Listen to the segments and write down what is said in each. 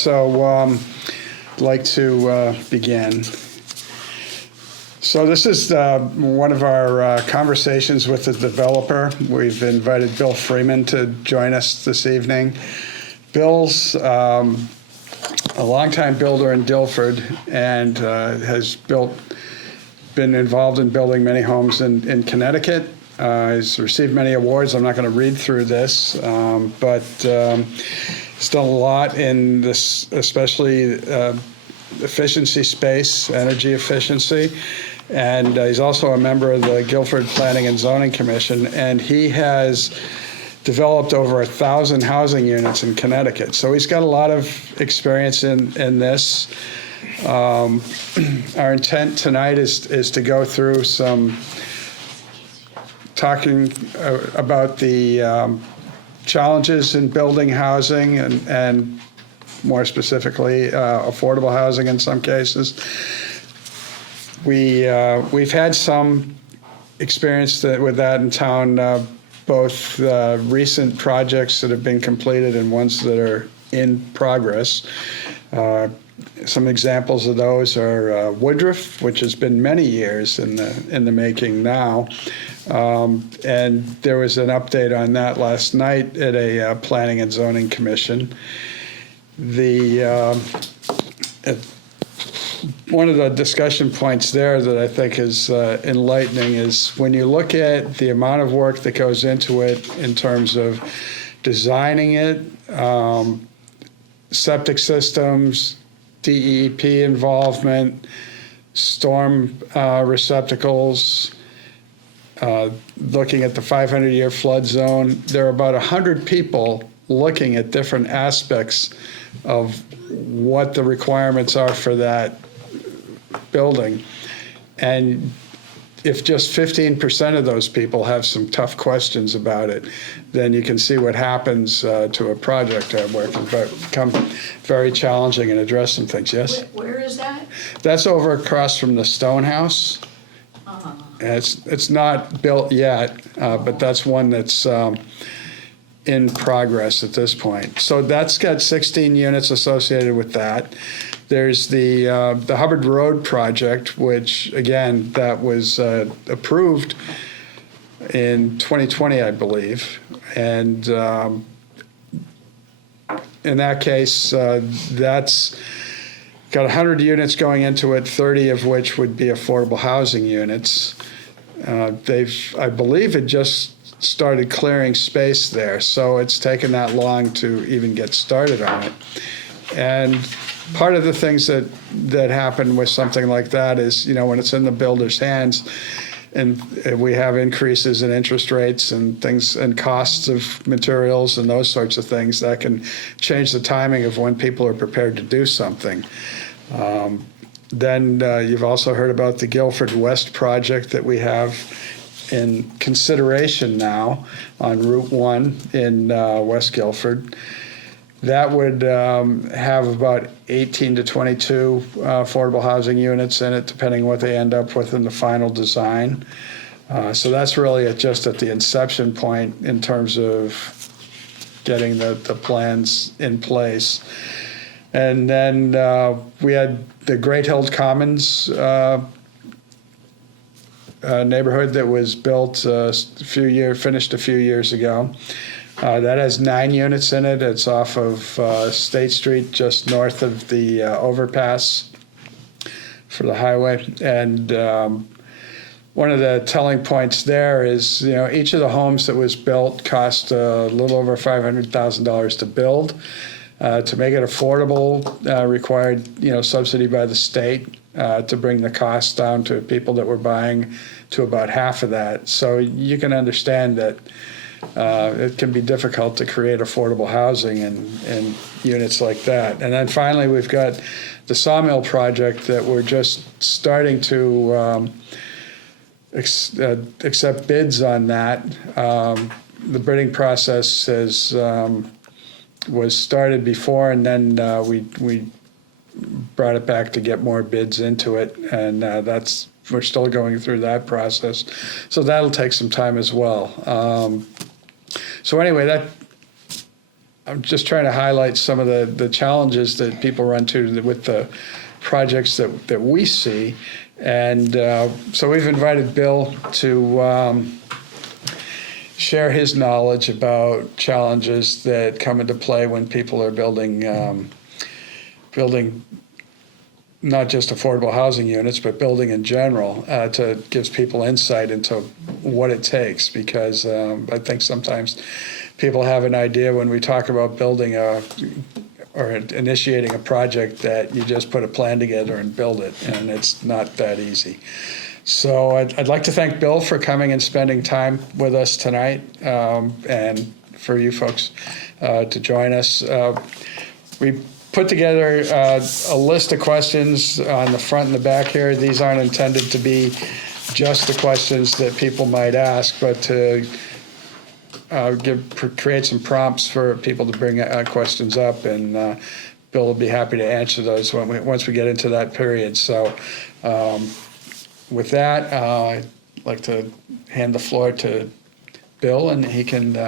So I'd like to begin. So this is one of our conversations with the developer. We've invited Bill Freeman to join us this evening. Bill's a longtime builder in Guilford and has been involved in building many homes in Connecticut. He's received many awards. I'm not going to read through this, but he's done a lot in this, especially efficiency space, energy efficiency. And he's also a member of the Guilford Planning and Zoning Commission, and he has developed over 1,000 housing units in Connecticut. So he's got a lot of experience in this. Our intent tonight is to go through talking about the challenges in building housing and more specifically affordable housing in some cases. We've had some experience with that in town, both recent projects that have been completed and ones that are in progress. Some examples of those are Woodruff, which has been many years in the making now. And there was an update on that last night at a Planning and Zoning Commission. One of the discussion points there that I think is enlightening is when you look at the amount of work that goes into it in terms of designing it, septic systems, DEP involvement, storm receptacles, looking at the 500-year flood zone. There are about 100 people looking at different aspects of what the requirements are for that building. And if just 15% of those people have some tough questions about it, then you can see what happens to a project where it can become very challenging in addressing things. Yes? Where is that? That's over across from the Stone House. It's not built yet, but that's one that's in progress at this point. So that's got 16 units associated with that. There's the Hubbard Road project, which again, that was approved in 2020, I believe. And in that case, that's got 100 units going into it, 30 of which would be affordable housing units. I believe it just started clearing space there, so it's taken that long to even get started on it. And part of the things that happen with something like that is, when it's in the builder's hands and we have increases in interest rates and things and costs of materials and those sorts of things, that can change the timing of when people are prepared to do something. Then you've also heard about the Guilford West project that we have in consideration now on Route 1 in West Guilford. That would have about 18 to 22 affordable housing units in it, depending what they end up with in the final design. So that's really just at the inception point in terms of getting the plans in place. And then we had the Great Hill Commons neighborhood that was built finished a few years ago. That has 9 units in it. It's off of State Street, just north of the overpass for the highway. And one of the telling points there is, each of the homes that was built cost a little over $500,000 to build. To make it affordable, required, subsidy by the state to bring the cost down to people that were buying to about half of that. So you can understand that it can be difficult to create affordable housing in units like that. And then finally, we've got the Sawmill project that we're just starting to accept bids on that. The bidding process was started before, and then we brought it back to get more bids into it, and we're still going through that process. So that'll take some time as well. So anyway, I'm just trying to highlight some of the challenges that people run to with the projects that we see. And so we've invited Bill to share his knowledge about challenges that come into play when people are building not just affordable housing units, but building in general, to gives people insight into what it takes. Because I think sometimes people have an idea when we talk about building or initiating a project that you just put a plan together and build it, and it's not that easy. So I'd like to thank Bill for coming and spending time with us tonight, and for you folks to join us. We put together a list of questions on the front and the back here. These aren't intended to be just the questions that people might ask, but to create some prompts for people to bring questions up, and Bill will be happy to answer those once we get into that period. So with that, I'd like to hand the floor to Bill, and he can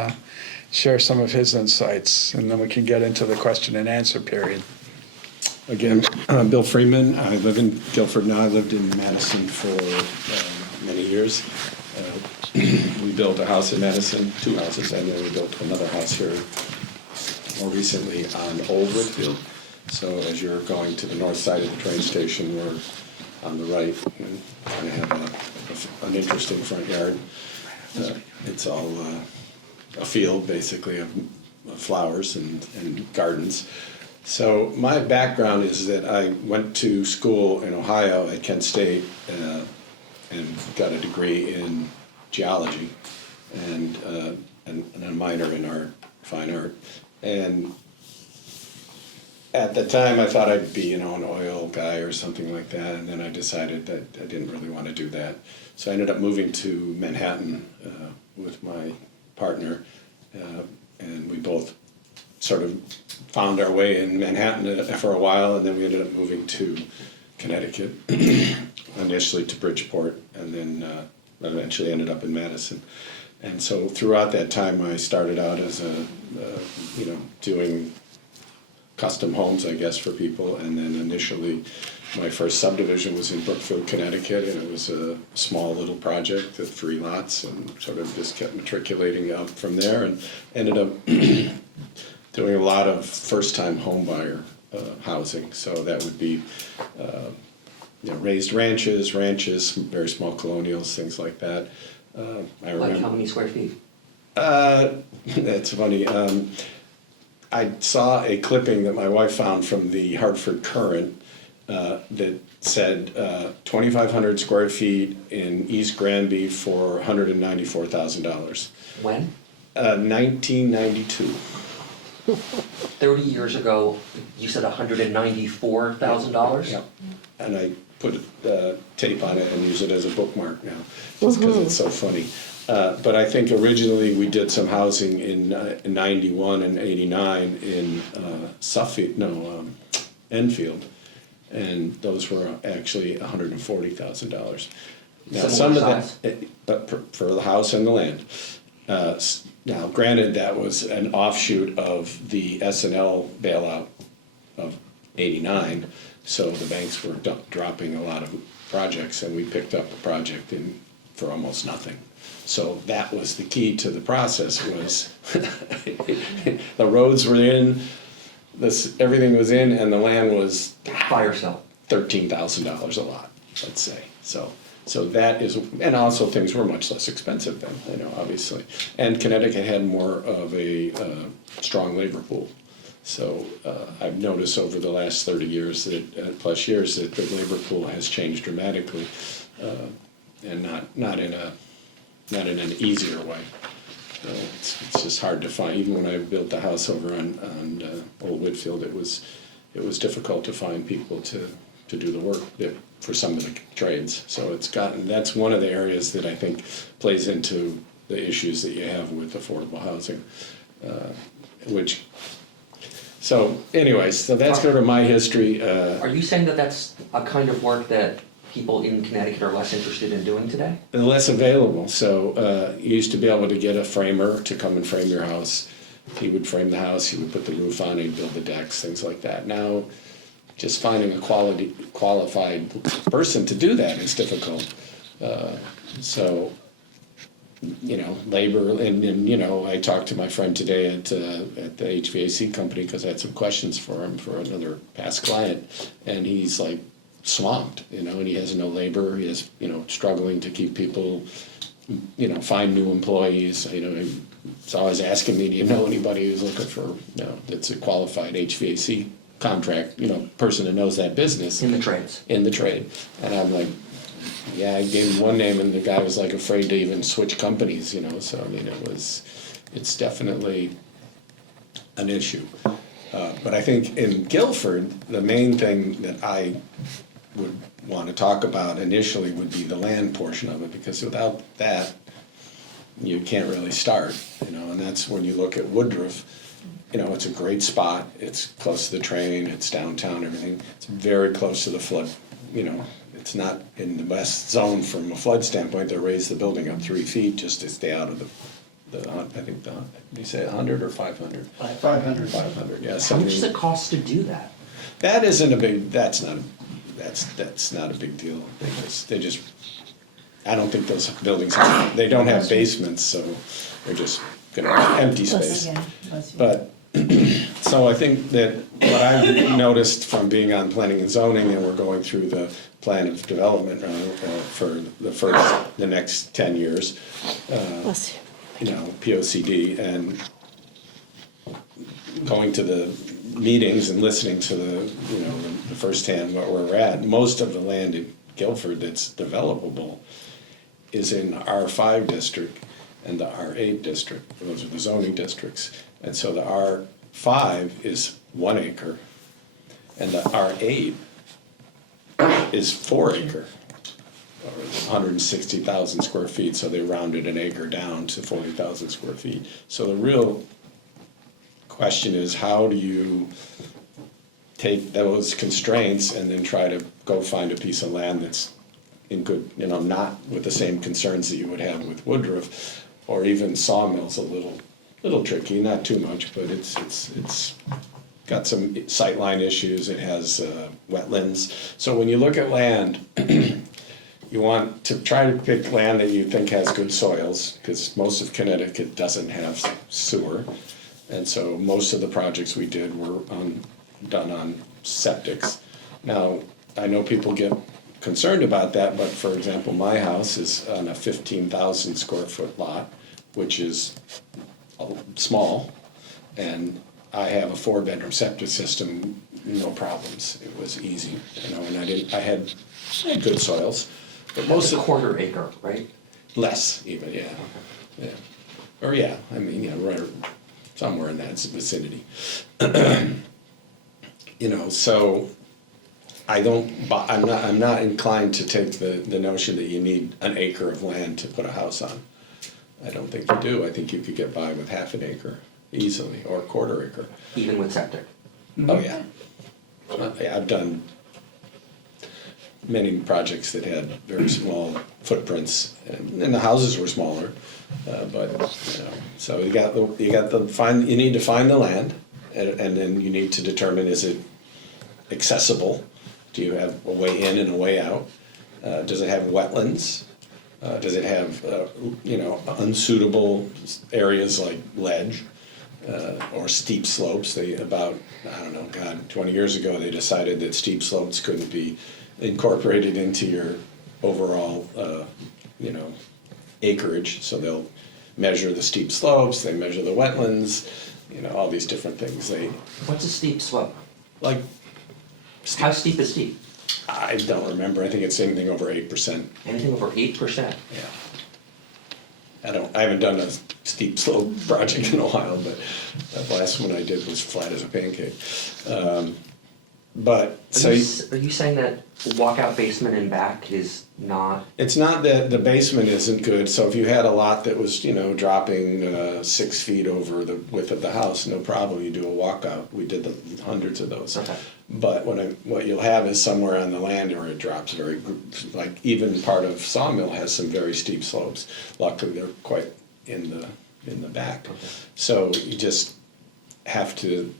share some of his insights, and then we can get into the question and answer period. Again, Bill Freeman. I live in Guilford now. I lived in Madison for many years. We built a house in Madison, 2 houses, and then we built another house here more recently on Old Whitfield. So as you're going to the north side of the train station, we're on the right, and kind of have an interesting front yard. It's all a field, basically, of flowers and gardens. So my background is that I went to school in Ohio at Kent State and got a degree in geology and a minor in fine art. And at the time, I thought I'd be, an oil guy or something like that, and then I decided that I didn't really want to do that. So I ended up moving to Manhattan with my partner, and we both sort of found our way in Manhattan for a while, and then we ended up moving to Connecticut, initially to Bridgeport, and then eventually ended up in Madison. And so throughout that time, I started out as doing custom homes, I guess, for people, and then initially my first subdivision was in Brookfield, Connecticut, and it was a small little project of 3 lots, and sort of just kept matriculating up from there, and ended up doing a lot of first-time home buyer housing. So that would be raised ranches, very small colonials, things like that. I remember. Like how many square feet? That's funny. I saw a clipping that my wife found from the Hartford Courant that said 2,500 square feet in East Granby for $194,000. When? 1992. 30 years ago, you said $194,000? Yeah. And I put tape on it and use it as a bookmark now, just because it's so funny. But I think originally we did some housing in 91 and 89 in Enfield, and those were actually $140,000. Now some of that, but for the house and the land. Now, granted, that was an offshoot of the S&L bailout of '89, so the banks were dropping a lot of projects, and we picked up a project for almost nothing. So that was the key to the process, was the roads were in, everything was in, and the land was Fire sale. $13,000 a lot, let's say. So that is, and also things were much less expensive then, obviously. And Connecticut had more of a strong labor pool. So I've noticed over the last 30 years plus years that the labor pool has changed dramatically, and not in an easier way. It's just hard to find. Even when I built the house over on Old Whitfield, it was difficult to find people to do the work for some of the trades. So that's one of the areas that I think plays into the issues that you have with affordable housing, So that's sort of my history. Are you saying that that's a kind of work that people in Connecticut are less interested in doing today? Less available. So you used to be able to get a framer to come and frame your house. he would frame the house, he would put the roof on, he'd build the decks, things like that. Now, just finding a qualified person to do that is difficult. So, you know, labor, and you know, I talked to my friend today at the HVAC company because I had some questions for him for another past client, and he's like swamped, you know, and he has no labor, he is, you know, struggling to keep people, you know, find new employees, you know, he's always asking me, do you know anybody who's looking for, you know, that's a qualified HVAC contract, you know, person that knows that business. In the trades. In the trade. And I'm like, yeah, I gave him one name and the guy was like afraid to even switch companies, you know, so I mean, it's definitely an issue. But I think in Guilford, the main thing that I would want to talk about initially would be the land portion of it, because without that, you can't really start, you know, and that's when you look at Woodruff, you know, it's a great spot, it's close to the train, it's downtown, everything, it's very close to the flood, you know, it's not in the west zone from a flood standpoint. They raised the building up 3 feet just to stay out of the I think did you say 100 or 500? 500. 500, yeah. How much does it cost to do that? That isn't a big, that's not a big deal. They just, I don't think those buildings, they don't have basements, so they're just gonna have empty space. But, so I think that what I've noticed from being on planning and zoning, and we're going through the plan of development for the next 10 years, you know, POCD, and going to the meetings and listening to the, you know, the firsthand where we're at, most of the land in Guilford that's developable is in R5 district and the R8 district. Those are the zoning districts. And so the R5 is 1 acre and the R8 is 4 acre, or 160,000 square feet, so they rounded an acre down to 40,000 square feet. So the real question is, how do you take those constraints and then try to go find a piece of land that's in good, you know, not with the same concerns that you would have with Woodruff, or even Sawmill's a little tricky, not too much, but it's got some sightline issues, it has wetlands. So when you look at land, you want to try to pick land that you think has good soils, because most of Connecticut doesn't have sewer. And so most of the projects we did were done on septics. Now, I know people get concerned about that, but for example, my house is on a 15,000 square foot lot, which is small, and I have a 4-bedroom septic system, no problems. It was easy, you know, and I had good soils, but most It's a of quarter acre, right? less even, yeah, yeah, or yeah, I mean, yeah, right, somewhere in that vicinity. You know, so I'm not inclined to take the notion that you need an acre of land to put a house on. I don't think you do. I think you could get by with half an acre easily, or a quarter acre. Even with septic. Oh, yeah. I've done many projects that had very small footprints, and the houses were smaller, but, you know, so you need to find the land, and then you need to determine, is it accessible? Do you have a way in and a way out? Does it have wetlands? Does it have, you know, unsuitable areas like ledge or steep slopes? I don't know, God, 20 years ago, they decided that steep slopes couldn't be incorporated into your overall, you know, acreage. So they'll measure the steep slopes, they measure the wetlands, you know, all these different things. What's a steep slope? Like, How steep is steep? I don't remember, I think it's anything over 8%. Anything over 8%? Yeah. I haven't done a steep slope project in a while, but that last one I did was flat as a pancake. But, so. Are you saying that walkout basement and back is not? It's not that the basement isn't good, so if you had a lot that was, you know, dropping 6 feet over the width of the house, no problem, you do a walkout. We did hundreds of those. Okay. But what you'll have is somewhere on the land where it drops like even part of Sawmill has some very steep slopes. Luckily, they're quite in the in the back. So you just have to,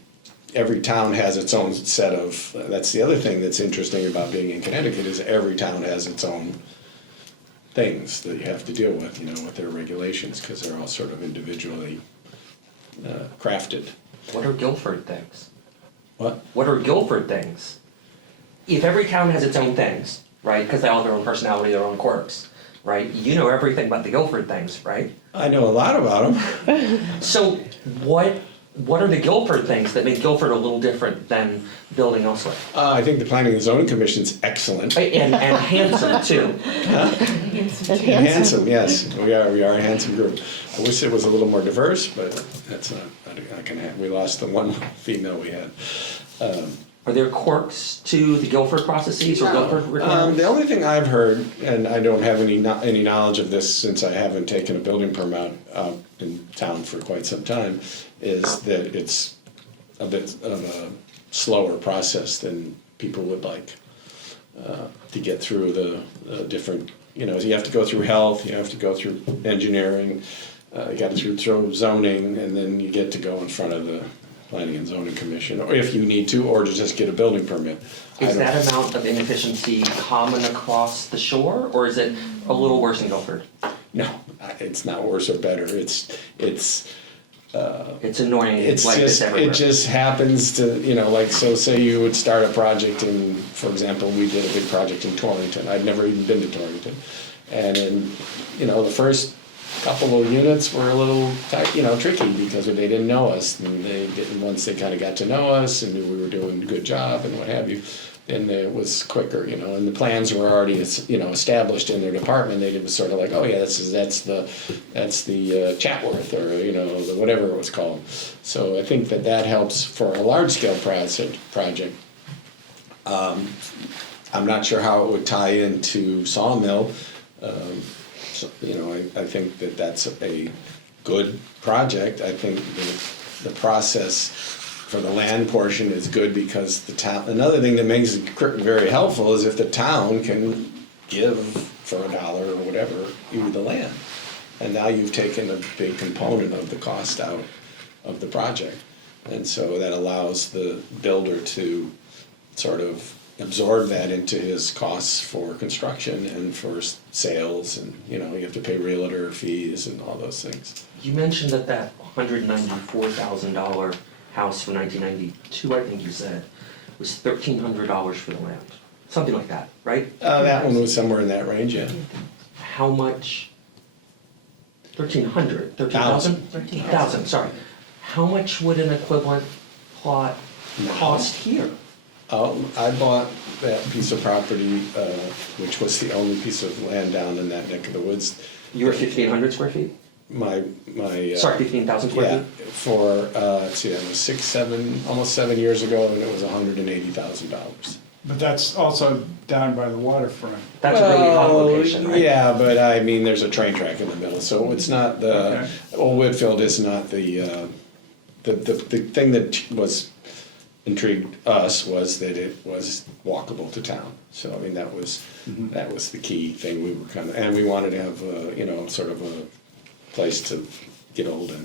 every town has its own set of, that's the other thing that's interesting about being in Connecticut, is every town has its own things that you have to deal with, you know, with their regulations, because they're all sort of individually crafted. What are Guilford things? What? What are Guilford things? If every town has its own things, right, because they all have their own personality, their own quirks, right? You know everything about the Guilford things, right? I know a lot about them. So what are the Guilford things that make Guilford a little different than building elsewhere? I think the Planning and Zoning Commission's excellent. And handsome too. And handsome, yes, we are a handsome group. I wish it was a little more diverse, but that's not, I can, we lost the one female we had. Are there quirks to the Guilford processes or Guilford requirements? The only thing I've heard, and I don't have any knowledge of this since I haven't taken a building permit out in town for quite some time, is that it's a bit of a slower process than people would like to get through the different, you know, you have to go through health, you have to go through engineering, you got to through zoning, and then you get to go in front of the Planning and Zoning Commission, or if you need to, or to just get a building permit. Is that amount of inefficiency common across the shore, or is it a little worse in Guilford? No, it's not worse or better, it's It's annoying like this just, everywhere. it just happens to, you know, like, so say you would start a project in, for example, we did a big project in Torrington, I'd never even been to Torrington. And then, you know, the first couple of units were a little tight, you know, tricky because they didn't know us. And they didn't, once they kind of got to know us and knew we were doing a good job and what have you, then it was quicker, you know, and the plans were already, you know, established in their department. They was sort of like, oh yeah, that's the Chatworth, or, you know, the whatever it was called. So I think that helps for a large scale project. I'm not sure how it would tie into Sawmill. So, you know, I think that's a good project. I think the process for the land portion is good because the town, another thing that makes it very helpful is if the town can give for $1 or whatever you the land. And now you've taken a big component of the cost out of the project. And so that allows the builder to sort of absorb that into his costs for construction and for sales, and, you know, you have to pay realtor fees and all those things. You mentioned that $194,000 house from 1992, I think you said, was $1,300 for the land. Something like that, right? That one was somewhere in that range, yeah. How much? 1,300? 13,000? 13,000, sorry. How much would an equivalent plot cost here? I bought that piece of property, which was the only piece of land down in that neck of the woods. You were 1,500 square feet? My Sorry, 15,000 square yeah, feet? for let's see, that was almost 7 years ago, and it was $180,000. But that's also down by the waterfront. That's a really hot location, right? Yeah, but I mean, there's a train track in the middle, so it's not the Okay. Old Whitfield is not the thing that was intrigued us was that it was walkable to town. So I mean, that was the key thing. We were kind of, and we wanted to have you know, sort of a place to get older.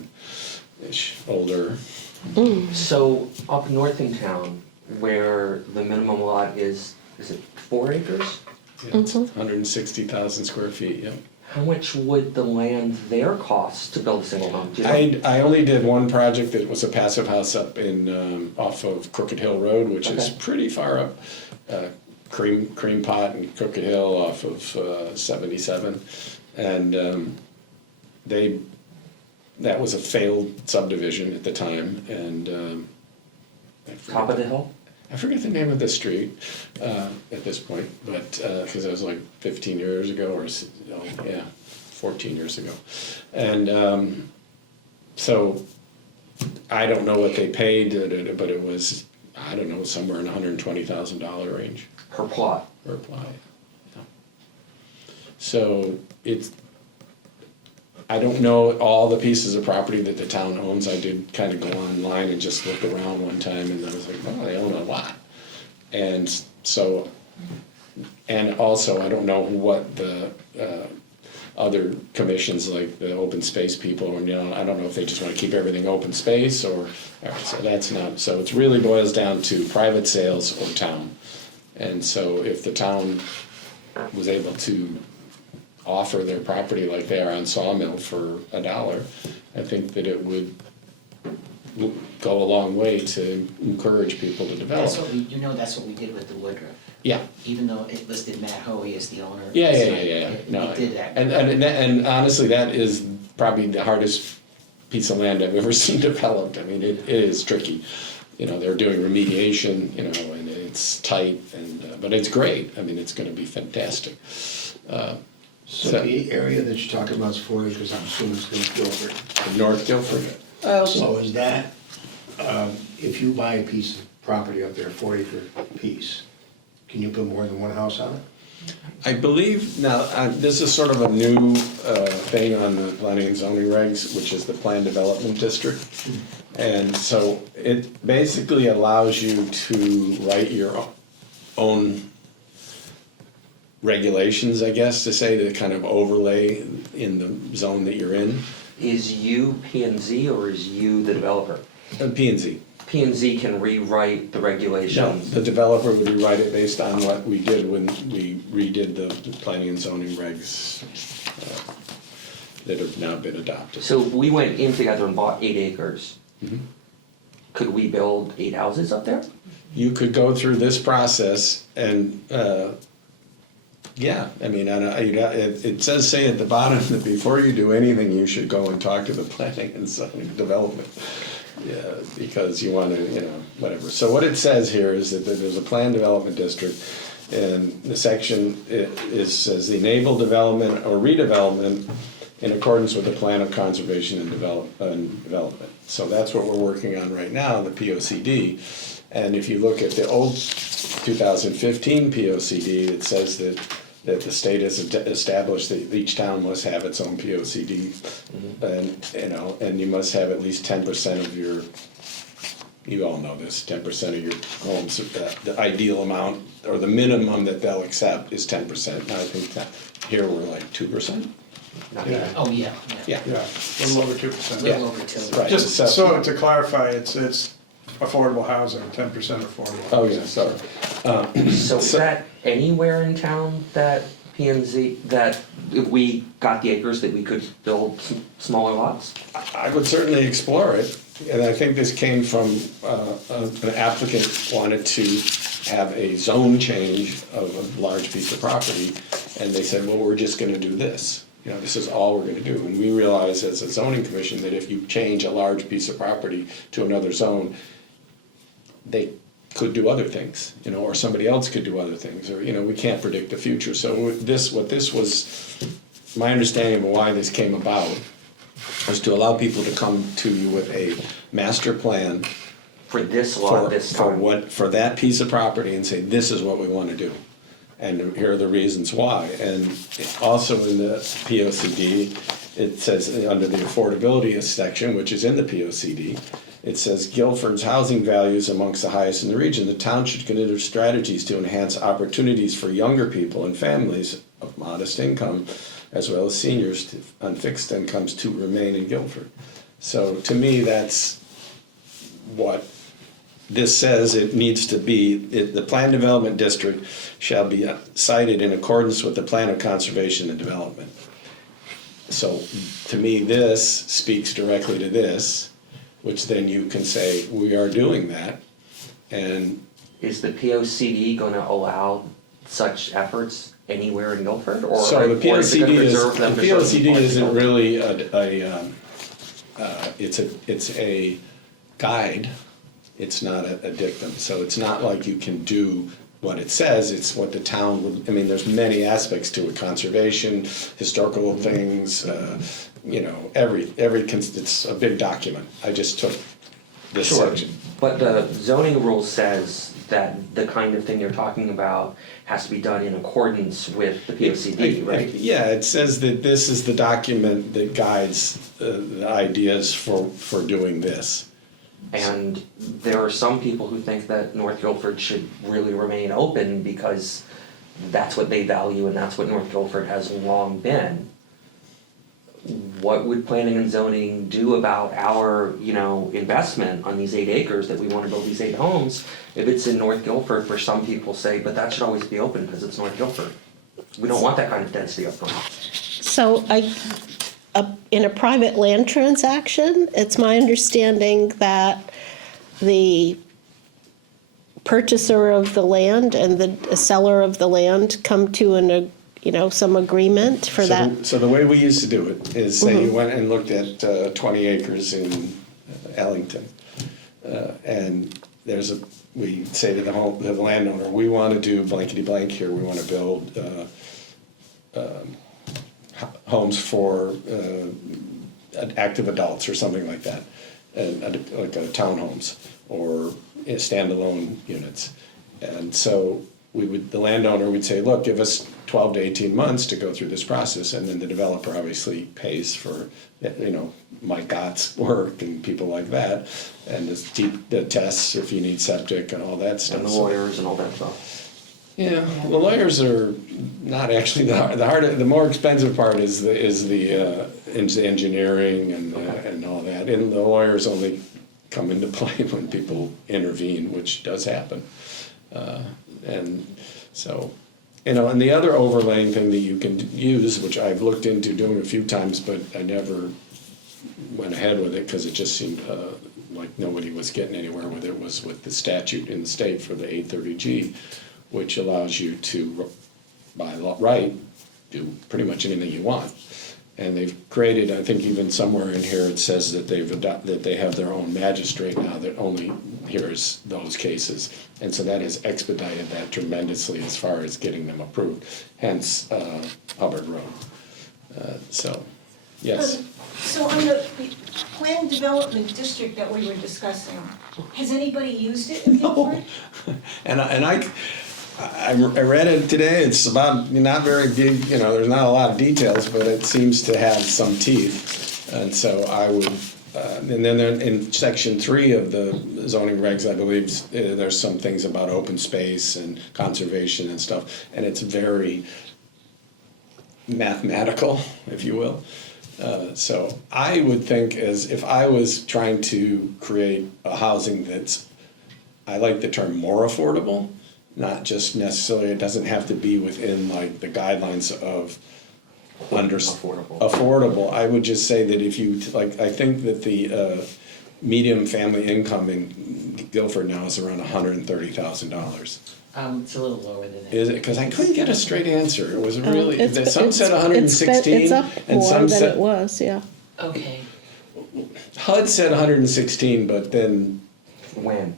So up north in town, where the minimum lot is it 4 acres? Yeah, it's 160,000 square feet. Yeah. How much would the land there cost to build a single home? Do you know? I only did one project that was a passive house up in off of Crooked Hill Road, which is Okay. pretty far up. Cream Pot and Crooked Hill off of 77, and that was a failed subdivision at the time, and Top of the hill? I forget the name of the street at this point, but because it was like 15 years ago, or 14 years ago, and so I don't know what they paid, but it was, I don't know, somewhere in the $120,000 range Per plot. per plot. So it's, I don't know all the pieces of property that the town owns. I did kind of go online and just look around one time, and I was like, well, they own a lot. And so, and also, I don't know what the other commissions like the open space people, and, I don't know if they just wanna keep everything open space or so that's not, so it really boils down to private sales or town. And so if the town was able to offer their property like they are on Sawmill for $1, I think that it would go a long way to encourage people to develop. That's what that's what we did with the Woodruff. Yeah, Even though it listed Matt Hoey as the owner. yeah. No, We did that. and honestly, that is probably the hardest piece of land I've ever seen developed. I mean, it is tricky. They're doing remediation, and it's tight, but it's great. I mean, it's gonna be fantastic. So the area that you're talking about is 4 acres, I'm assuming it's North Guilford. North Guilford. So is that, if you buy a piece of property up there, 4 acre piece, can you put more than one house on it? I believe, now, this is sort of a new thing on the planning and zoning regs, which is the plan development district. And so it basically allows you to write your own regulations, I guess, to say, to kind of overlay in the zone that you're in. Is you P and Z or is you the developer? P and Z. P and Z can rewrite the No, regulations. the developer would rewrite it based on what we did when we redid the planning and zoning regs that have now been adopted. So we went in together and bought 8 acres. Mm-hmm. Could we build 8 houses up there? You could go through this process and, yeah, I mean, it says say at the bottom that before you do anything, you should go and talk to the planning and zoning development. Yeah, because you want to, whatever. So what it says here is that there's a planned development district, and the section says the enable development or redevelopment in accordance with the plan of conservation and development. So that's what we're working on right now, the POCD. And if you look at the old 2015 POCD, it says that the state has established that each town must have its own POCD. And, and you must have at least 10% of your, you all know this, 10% of your homes, the ideal amount, or the minimum that they'll accept is 10%. Now I think that here we're like 2%. Not Yeah. yet. Oh, yeah. Yeah. Yeah, a little over 2%. A little over 2. Right. Just so to clarify, it's affordable housing, 10% affordable. Oh, yeah, sorry. So is that anywhere in town that P and Z, that if we got the acres, that we could build smaller lots? I would certainly explore it, and I think this came from an applicant wanted to have a zone change of a large piece of property, and they said, well, we're just gonna do this. This is all we're gonna do. And we realize as a zoning commission that if you change a large piece of property to another zone, they could do other things, or somebody else could do other things, or, we can't predict the future. So what this was, my understanding of why this came about was to allow people to come to you with a master plan For this lot, this time? for that piece of property and say, this is what we wanna do. And here are the reasons why. And also in the POCD, it says, under the affordability section, which is in the POCD, it says Guilford's housing values amongst the highest in the region. The town should consider strategies to enhance opportunities for younger people and families of modest income, as well as seniors on fixed incomes to remain in Guilford. So to me, that's what this says. It needs to be, the planned development district shall be cited in accordance with the plan of conservation and development. So to me, this speaks directly to this, which then you can say, we are doing that. And Is the POCD gonna allow such efforts anywhere in Guilford? Or so the or is it gonna POCD reserve them to certain POCD parts of isn't Guilford? really it's a guide. It's not a dictum. So it's not like you can do what it says, it's what the town would, there's many aspects to it, conservation, historical things, it's a big document. I just took this Sure, section. but the zoning rule says that the kind of thing you're talking about has to be done in accordance with the POCD, right? Yeah, it says that this is the document that guides the ideas for doing this. And there are some people who think that North Guilford should really remain open because that's what they value and that's what North Guilford has long been. what would planning and zoning do about our, investment on these 8 acres that we wanna build these 8 homes? If it's in North Guilford, for some people say, but that should always be open because it's North Guilford. We don't want that kind of density up front. So in a private land transaction, it's my understanding that the purchaser of the land and the seller of the land come to some agreement for that. So the way we used to do it is say you went and looked at 20 acres in Ellington. And we say to the landowner, we want to do blankety blank here, we want to build homes for active adults or something like that, and like townhomes or standalone units. And so the landowner would say, look, give us 12 to 18 months to go through this process, and then the developer obviously pays for, Mike Gott's work and people like that, and the tests if you need septic and all that stuff. And the lawyers and all that stuff. Yeah, the lawyers are not actually the more expensive part is the engineering and all that, and the lawyers only come into play when people intervene, which does happen, and so. And the other overlaying thing that you can use, which I've looked into doing a few times, but I never went ahead with it because it just seemed like nobody was getting anywhere with it, was with the statute in the state for the 830G, which allows you to, by right, do pretty much anything you want. And they've created, I think even somewhere in here it says that that they have their own magistrate now that only hears those cases. And so that has expedited that tremendously as far as getting them approved, hence Hubbard Road. So, yes. So on the planned development district that we were discussing, has anybody used it in Guilford? And I read it today. It's about not very big, there's not a lot of details, but it seems to have some teeth. And so I would, and then in section 3 of the zoning regs, I believe there's some things about open space and conservation and stuff. And it's very mathematical, if you will. So I would think as if I was trying to create a housing that's, I like the term more affordable, not just necessarily, it doesn't have to be within like the guidelines of affordable. I would just say that if you, I think that the medium family income in Guilford now is around $130,000. It's a little lower than that. Is it? Because I couldn't get a straight answer. It was really, It's- some said 116. It's up and more some than said, it was, yeah. Okay, HUD said 116, but then When?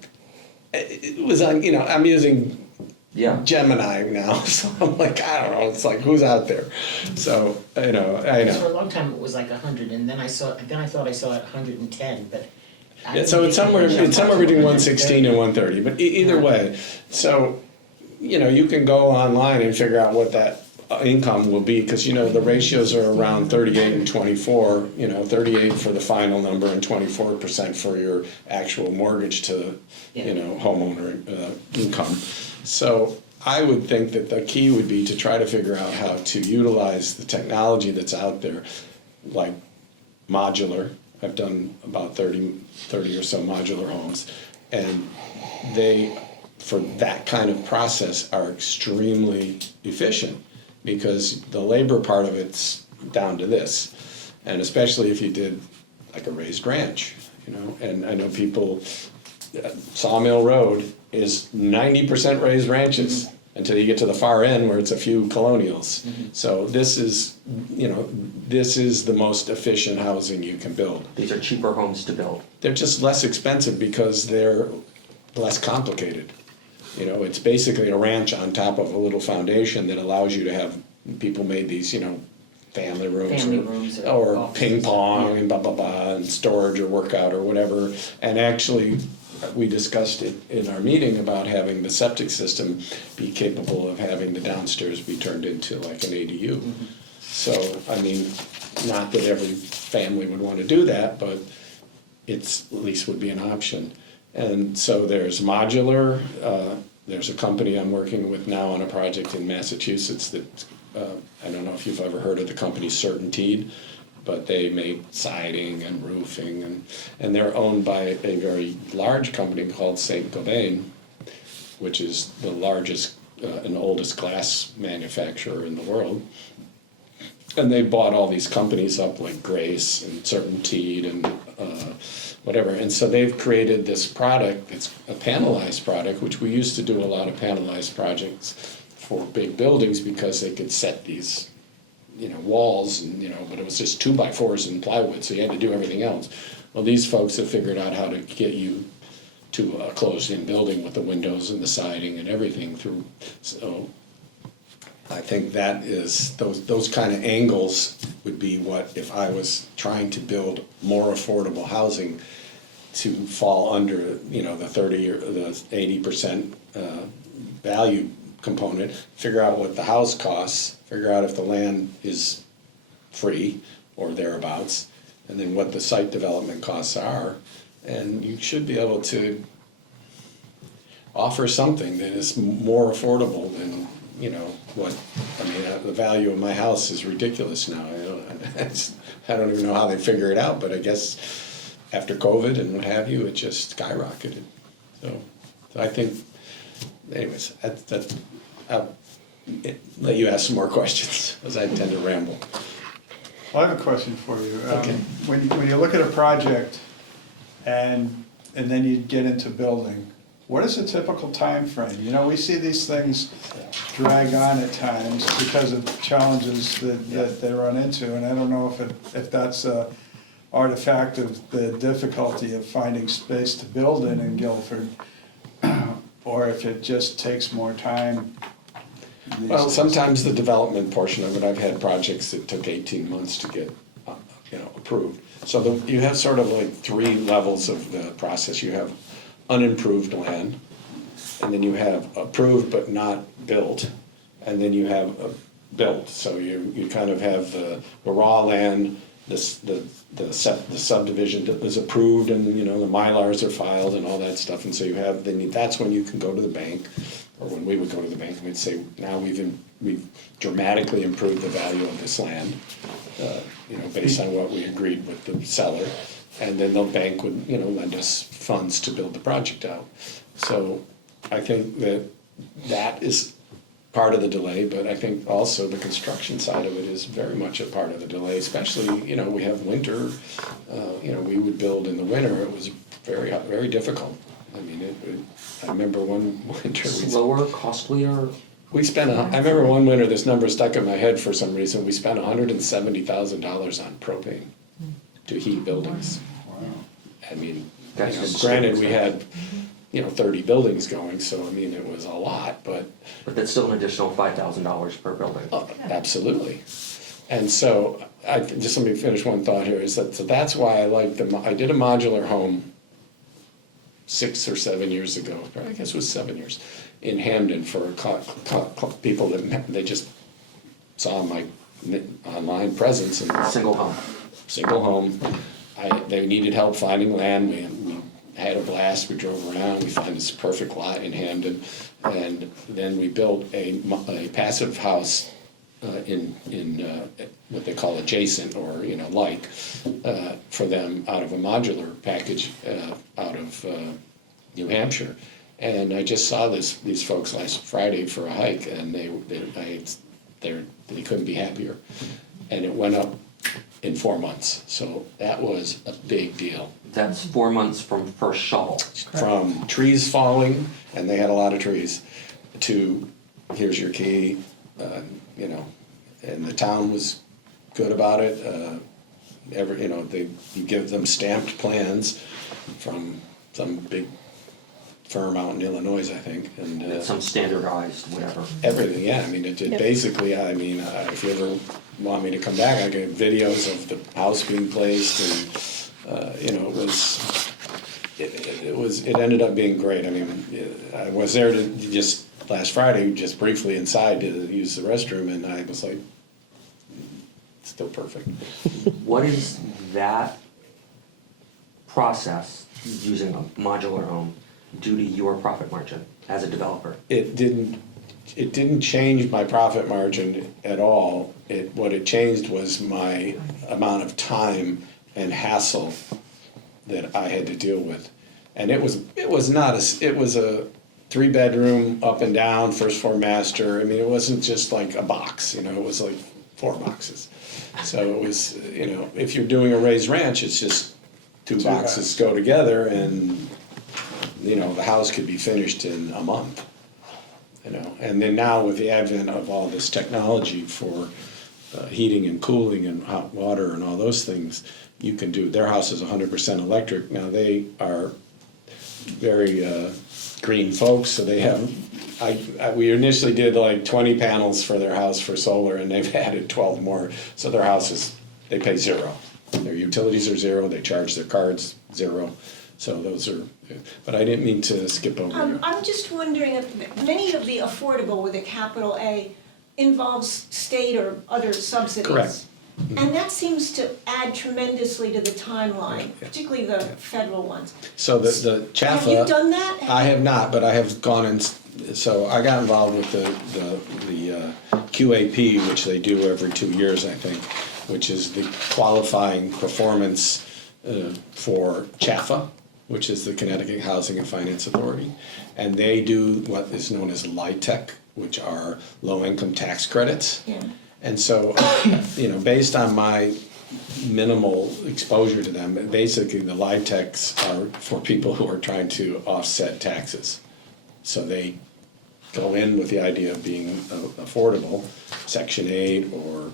it was on, I'm using Yeah. Gemini now, so I'm like, I don't know, it's like, who's out there? So, I know. because for a long time it was like 100, and then I thought I saw it 110, but. I Yeah, so didn't it's think somewhere it jumped between up to 116 and 130, but either way. So, you can go online and figure out what that income will be, because, the ratios are around 38 and 24, 38 for the final number and 24% for your actual mortgage to, homeowner income. So I would think that the key would be to try to figure out how to utilize the technology that's out there, like modular. I've done about 30 or so modular homes, and they, for that kind of process, are extremely efficient because the labor part of it's down to this. And especially if you did like a raised ranch, and I know people, Sawmill Road is 90% raised ranches until you get to the far end where it's a few colonials. So this is the most efficient housing you can build. These are cheaper homes to build. They're just less expensive because they're less complicated. It's basically a ranch on top of a little foundation that allows you to have, people made these, family rooms or offices. ping pong and blah, blah, blah, and storage or workout or whatever. And actually, we discussed it in our meeting about having the septic system be capable of having the downstairs be turned into like an ADU. So, not that every family would want to do that, but it's at least would be an option. And so there's modular, there's a company I'm working with now on a project in Massachusetts that, I don't know if you've ever heard of the company Certainteed. but they make siding and roofing, and they're owned by a very large company called Saint Gobain, which is the largest and oldest glass manufacturer in the world. And they bought all these companies up like Grace and Certainteed and whatever. And so they've created this product, it's a panelized product, which we used to do a lot of panelized projects for big buildings because they could set these, walls and, but it was just 2x4s and plywood, so you had to do everything else. Well, these folks have figured out how to get you to a closed-in building with the windows and the siding and everything through. So I think that is, those kind of angles would be what, if I was trying to build more affordable housing to fall under, the 30 or the 80% value component, figure out what the house costs, figure out if the land is free or thereabouts, and then what the site development costs are, and you should be able to offer something that is more affordable than, the value of my house is ridiculous now. I don't even know how they figure it out, but I guess after COVID and what have you, it just skyrocketed. So I think, anyways, I'll let you ask some more questions, because I tend to ramble. Well, I have a question for you. Okay. When you look at a project and then you get into building, what is the typical time frame? We see these things drag on at times because of challenges that they run into, and I don't know if that's a artifact of the difficulty of finding space to build in Guilford, or if it just takes more time. Well, sometimes the development portion of it, I've had projects that took 18 months to get, approved. So you have sort of like 3 levels of the process. You have unimproved land, and then you have approved but not built, and then you have built. So you kind of have the raw land, the subdivision that was approved, and the Mylars are filed and all that stuff, and so that's when you can go to the bank, or when we would go to the bank and we'd say, now we've dramatically improved the value of this land, based on what we agreed with the seller. And then the bank would, lend us funds to build the project out. So I think that is part of the delay, but I think also the construction side of it is very much a part of the delay, especially, we have winter. We would build in the winter, it was very, very difficult. I mean, I remember one winter. Slower, costlier? I remember one winter, this number stuck in my head for some reason, we spent $170,000 on propane to heat buildings. Wow. I mean, That's just granted, so we had, 30 buildings going, so I mean, it was a lot, but that's still an additional $5,000 per building. absolutely. And so, just let me finish one thought here, so that's why I did a modular home 6 or 7 years ago, or I guess it was 7 years, in Hamden for people that they just saw my online presence and Single home. single home. They needed help finding land. We had a blast. We drove around. We found this perfect lot in Hamden, and then we built a passive house in what they call adjacent, or for them out of a modular package out of New Hampshire. And I just saw these folks last Friday for a hike, and they couldn't be happier. And it went up in 4 months, so that was a big deal. That's 4 months from first shovel. From trees falling, and they had a lot of trees, to here's your key, and the town was good about it. You give them stamped plans from some big firm out in Illinois, I think, and It's some standardized, whatever. everything, yeah, I mean, it basically, if you ever want me to come back, I get videos of the house being placed, and, it ended up being great. I mean, I was there just last Friday, just briefly inside to use the restroom, and I was like, still perfect. What is that process, using a modular home, do to your profit margin as a developer? It didn't it didn't change my profit margin at all. What it changed was my amount of time and hassle that I had to deal with. And it was a 3-bedroom, up and down, first floor master. I mean, it wasn't just like a box, you know, it was like 4 boxes. So it was, you know, if you're doing a raised ranch, it's just 2 boxes go together and, you know, the house could be finished in a month. You know, and then now with the advent of all this technology for heating and cooling and hot water and all those things, you can do, their house is 100% electric. Now they are very green folks, so they have, we initially did like 20 panels for their house for solar, and they've added 12 more. So their house is, they pay 0. Their utilities are 0, they charge their cards 0. So those are, but I didn't mean to skip over there. I'm just wondering if many of the affordable with a capital A involves state or other subsidies. Correct. And that seems to add tremendously to the timeline, Yeah. particularly the federal ones. So the Chaffa. Have you done that? I have not, but I have gone and, so I got involved with the QAP, which they do every 2 years, I think, which is the qualifying performance for Chaffa, which is the Connecticut Housing and Finance Authority. And they do what is known as LIHTC, which are low-income tax credits. Yeah. And so, you know, based on my minimal exposure to them, basically the LIHTCs are for people who are trying to offset taxes. So they go in with the idea of being affordable, Section 8 or,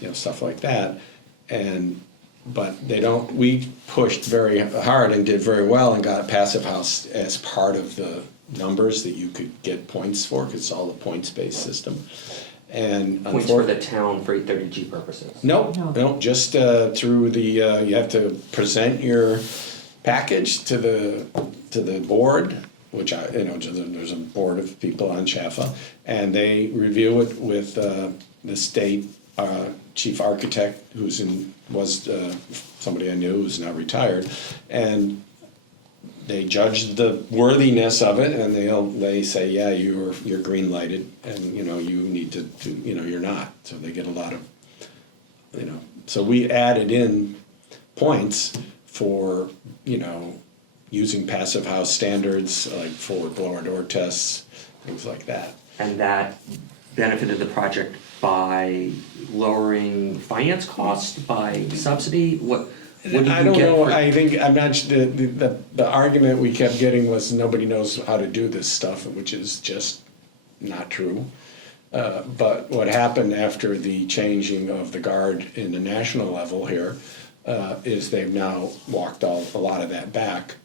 you know, stuff like that. But they don't, we pushed very hard and did very well and got Passive House as part of the numbers that you could get points for, because it's all a points-based system. And Points for the town for 830G purposes. Nope, just through the, you have to present your package to the board, which you know, there's a board of people on Chaffa, and they review it with the state chief architect, was somebody I knew who's now retired, and they judge the worthiness of it, and they say, yeah, you're green lighted, and you know you need to you know, you're not. So they get a lot of, you know. So we added in points for, you know, using Passive House standards, like for blower door tests, things like that. And that benefited the project by lowering finance costs, by subsidy, what did you get? I don't know, for- I think, I'm not, the argument we kept getting was nobody knows how to do this stuff, which is just not true. But what happened after the changing of the guard in the national level here is they've now walked a lot of that back.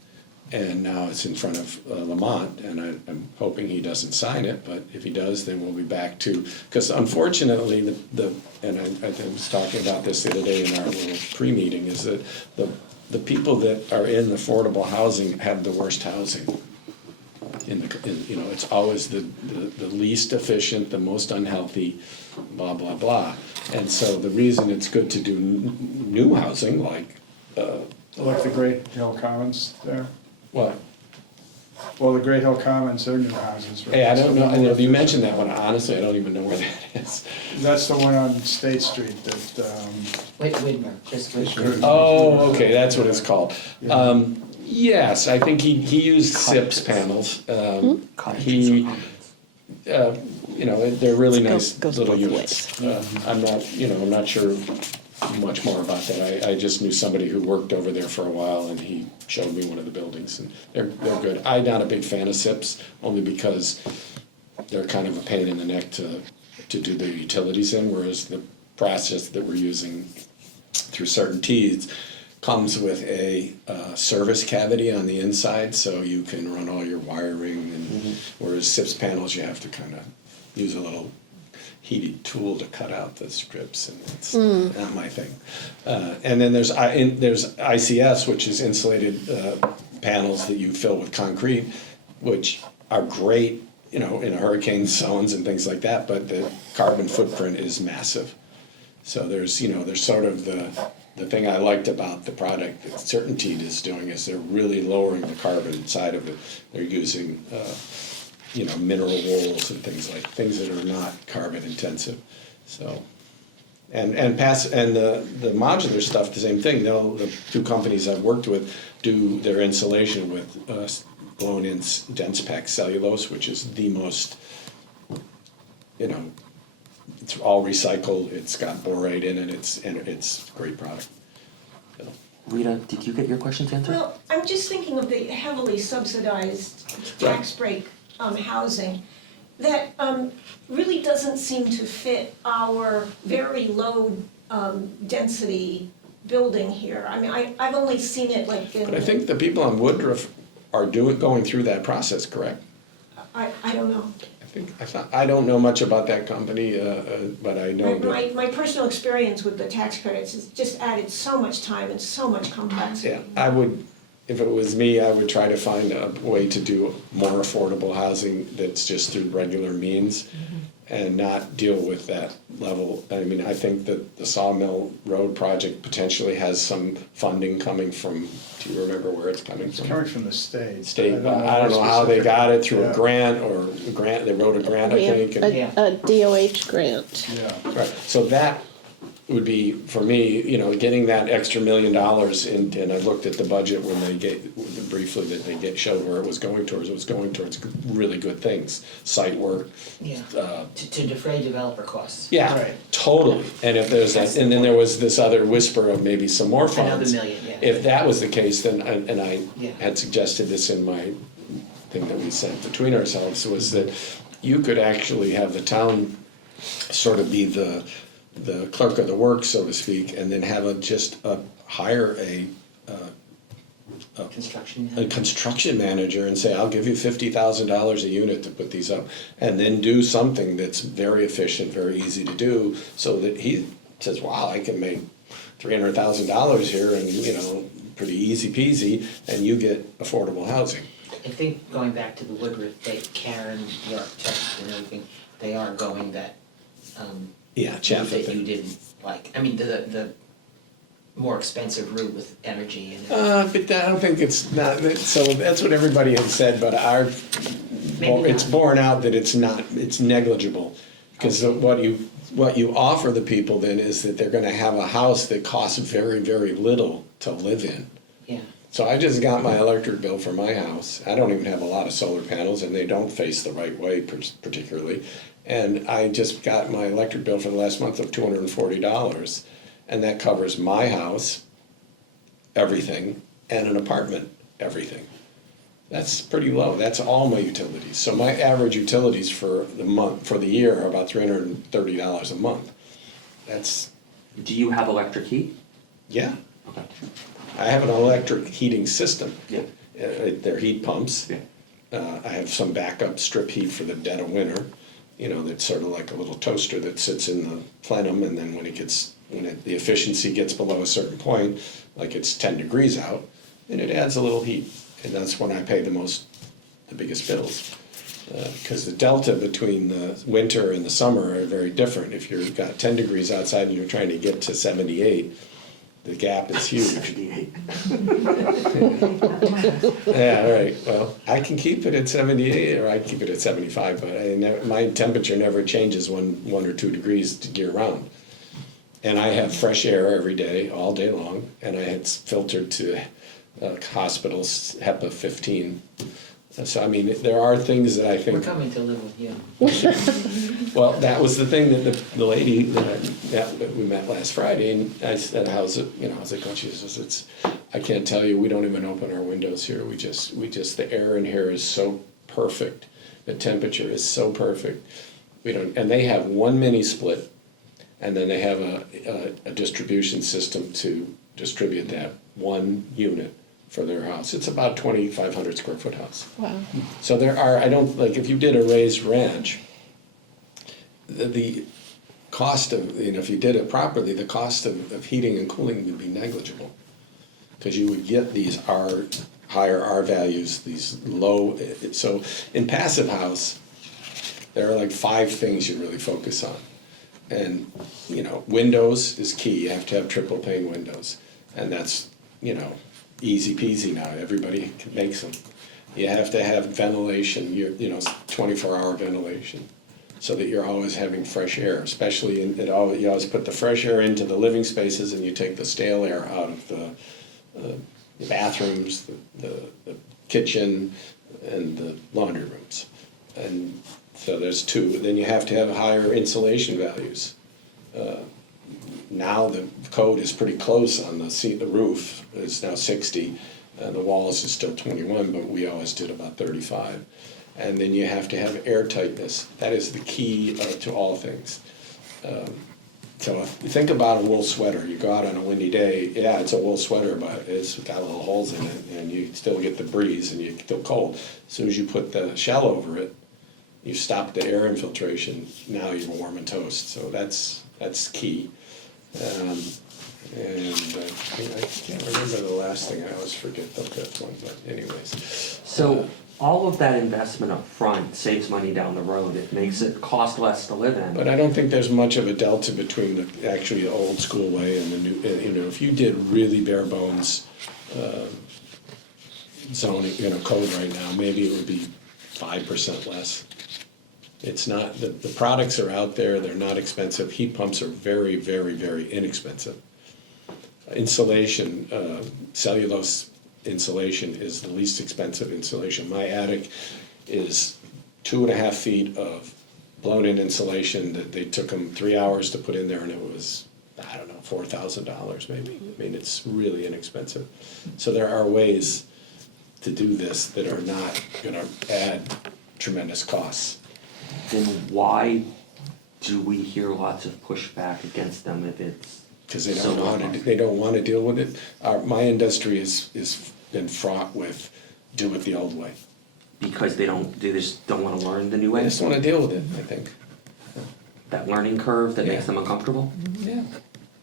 And now it's in front of Lamont, and I'm hoping he doesn't sign it, but if he does, then we'll be back to, because unfortunately, and I was talking about this the other day in our little pre-meeting, is that the people that are in affordable housing have the worst housing. You know, it's always the least efficient, the most unhealthy, blah, blah, blah. And so the reason it's good to do new housing, like, Like the Great Hill Commons there. what? Well, the Great Hill Commons, they're new houses, right? Hey, I don't know, you mentioned that one, honestly, I don't even know where that is. That's the one on State Street that, Widmer, just Widmer. Oh, okay, that's what it's called. Yes, I think he used SIPS panels. He, you know, they're really nice Goes little both units. I'm not sure much more about that. I just knew somebody who worked over there for a while, and he showed me one of the buildings, and they're good. I'm not a big fan of SIPs, only because they're kind of a pain in the neck to do the utilities in, whereas the process that we're using through certain Ts comes with a service cavity on the inside, so you can run all your wiring, and whereas SIPs panels, you have to kind of use a little heated tool to cut out the strips, and it's not my thing. And then there's ICS, which is insulated panels that you fill with concrete, which are great, you know, in hurricane zones and things like that, but the carbon footprint is massive. So there's sort of the thing I liked about the product that Certainty is doing is they're really lowering the carbon side of it. They're using mineral wools and things that are not carbon intensive, so. And the modular stuff, the same thing, the two companies I've worked with do their insulation with blown-in dense packed cellulose, which is the most, it's all recycled, it's got borate in it, it's a great product. So, Rita, did you get your questions answered? Well, I'm just thinking of the heavily subsidized tax break housing that really doesn't seem to fit our very low density building here. I mean, I've only seen it like in. But I think the people on Woodruff are going through that process, correct? I don't know. I don't know much about that company, but I know that. My personal experience with the tax credits has just added so much time and so much complexity. Yeah, I would, if it was me, I would try to find a way to do more affordable housing that's just through regular means and not deal with that level. I mean, I think that the Sawmill Road project potentially has some funding coming from, do you remember where it's coming from? It's coming from the state. State, I don't know how they got it, through a grant they wrote a grant, I We have think. and- a DOH grant. Yeah. Right, so that would be, for me, getting that extra $1 million in, and I looked at the budget when they briefly that they showed where it was going towards really good things, site work. Yeah, to defray developer costs. Yeah, Right. totally, and if there's that, and then there was this other whisper of maybe some more funds. Another $1 million, yeah. If that was the case, then, and I Yeah. had suggested this in my thing that we sent between ourselves, was that you could actually have the town sort of be the clerk of the works, so to speak, and then have hire a Construction. construction manager and say, I'll give you $50,000 a unit to put these up, and then do something that's very efficient, very easy to do, so that he says, wow, I can make $300,000 here and, pretty easy peasy, and you get affordable housing. I think going back to the Woodruff, Karen, the architect and everything, they are going that, Yeah, Chaff, I that you think. didn't like. I mean, the more expensive route with energy and. But I don't think it's not, so that's what everybody had said, but Maybe it's not. borne out that it's negligible. Because what you offer the people then is that they're gonna have a house that costs very, very little to live in. Yeah. So I just got my electric bill for my house. I don't even have a lot of solar panels, and they don't face the right way particularly. And I just got my electric bill for the last month of $240, and that covers my house, everything, and an apartment, everything. That's pretty low. That's all my utilities. So my average utilities for the year are about $330 a month. That's, Do you have electric heat? yeah. Okay. I have an electric heating system. Yeah. They're heat pumps. Yeah. I have some backup strip heat for the dead of winter. That's sort of like a little toaster that sits in the plenum, and then when the efficiency gets below a certain point, like it's 10 degrees out, then it adds a little heat, and that's when I pay the biggest bills. Because the delta between the winter and the summer are very different. If you've got 10 degrees outside and you're trying to get to 78, the gap is huge. 78. Yeah, right, well, I can keep it at 78, or I can keep it at 75, but my temperature never changes 1 or 2 degrees year round. And I have fresh air every day, all day long, and it's filtered to hospitals HEPA 15. So, I mean, there are things that I We're think, coming to live with you. well, that was the thing that the lady that we met last Friday, and I said, how's it, I was like, oh, Jesus, I can't tell you, we don't even open our windows here, we just, the air in here is so perfect, the temperature is so perfect. And they have one mini split, and then they have a distribution system to distribute that one unit for their house. It's about 2,500 square foot house. Wow. So there are, if you did a raised ranch, the cost of, if you did it properly, the cost of heating and cooling would be negligible. Because you would get these higher R values, these low, so in passive house, there are like 5 things you really focus on. And, windows is key, you have to have triple pane windows. And that's, easy peasy now, everybody makes them. You have to have ventilation, 24-hour ventilation, so that you're always having fresh air, especially you always put the fresh air into the living spaces and you take the stale air out of the bathrooms, the kitchen, and the laundry rooms. And so there's two. Then you have to have higher insulation values. Now the code is pretty close on the roof. It's now 60. The walls is still 21, but we always did about 35. And then you have to have air tightness. That is the key to all things. So think about a wool sweater. You go out on a windy day, yeah, it's a wool sweater, but it's got little holes in it, and you still get the breeze, and you're still cold. As soon as you put the shell over it, you stop the air infiltration. Now you're warm and toast. So that's key. I can't remember the last thing. I always forget the fifth one, but anyways. So all of that investment up front saves money down the road. It makes it cost less to live in. But I don't think there's much of a delta between the old school way and the new. If you did really bare bones zoning, code right now, maybe it would be 5% less. It's not, the products are out there, they're not expensive. Heat pumps are very, very, very inexpensive. Insulation, cellulose insulation is the least expensive insulation. My attic is 2.5 feet of blown-in insulation that they took them 3 hours to put in there, and it was, I don't know, $4,000 maybe. I mean, it's really inexpensive. So there are ways to do this that are not gonna add tremendous costs. Then why do we hear lots of pushback against them if it's Because they so don't want to deal with it. My industry is been fraught with do it the old way. because they just don't want to learn the new They way? just want to deal with it, I think. That learning curve that makes Yeah. them uncomfortable? Yeah.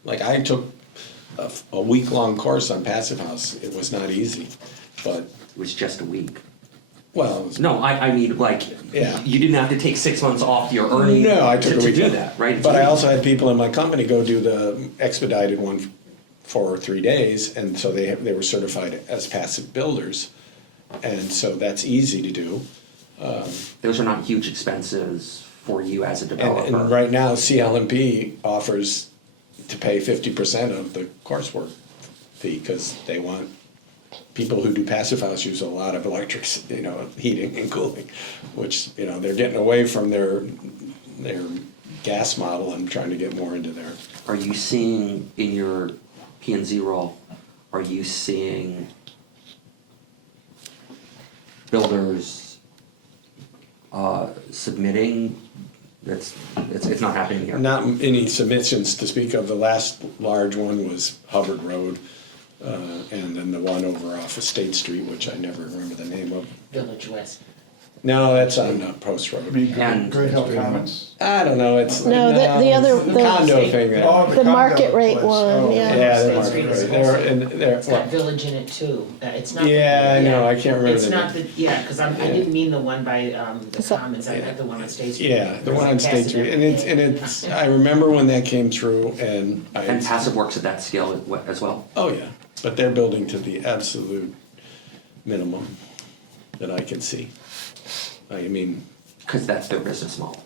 Like I took a week-long course on Passive House. It was not easy, but, It was just a week. well, it was. No, I mean, like, Yeah. you didn't have to take 6 months off your earning No, I took a to week. do that, right? But I also had people in my company go do the expedited one for 3 days, and so they were certified as passive builders. And so that's easy to do. Those are not huge expenses for you as a developer. And right now, CLMP offers to pay 50% of the coursework fee, because they want, people who do Passive House use a lot of electrics, heating and cooling, which, they're getting away from their gas model and trying to get more into their. Are you seeing in your P&Z role, are you seeing builders submitting? It's not happening here. Not any submissions to speak of. The last large one was Hubbard Road, and then the one over off of State Street, which I never remember the name of. Village West. No, that's on Post Road. And Great Hill Commons. I don't know, it's. No, the other- it's the the- condo thing. Oh, The condo market rate place. one, Oh. yeah. Yeah, the State market Street rate. is They're, It's got Village in it too. It's not. Yeah, I know, I can't remember It's the not name. because I didn't mean the one by the So- Commons, I meant the one on State Street. Yeah, the one on State Cassidy. Street, and it's, I remember when that came through, and And Passive works at that scale as well. oh yeah, but they're building to the absolute minimum that I can see. I mean, Because that's their business model.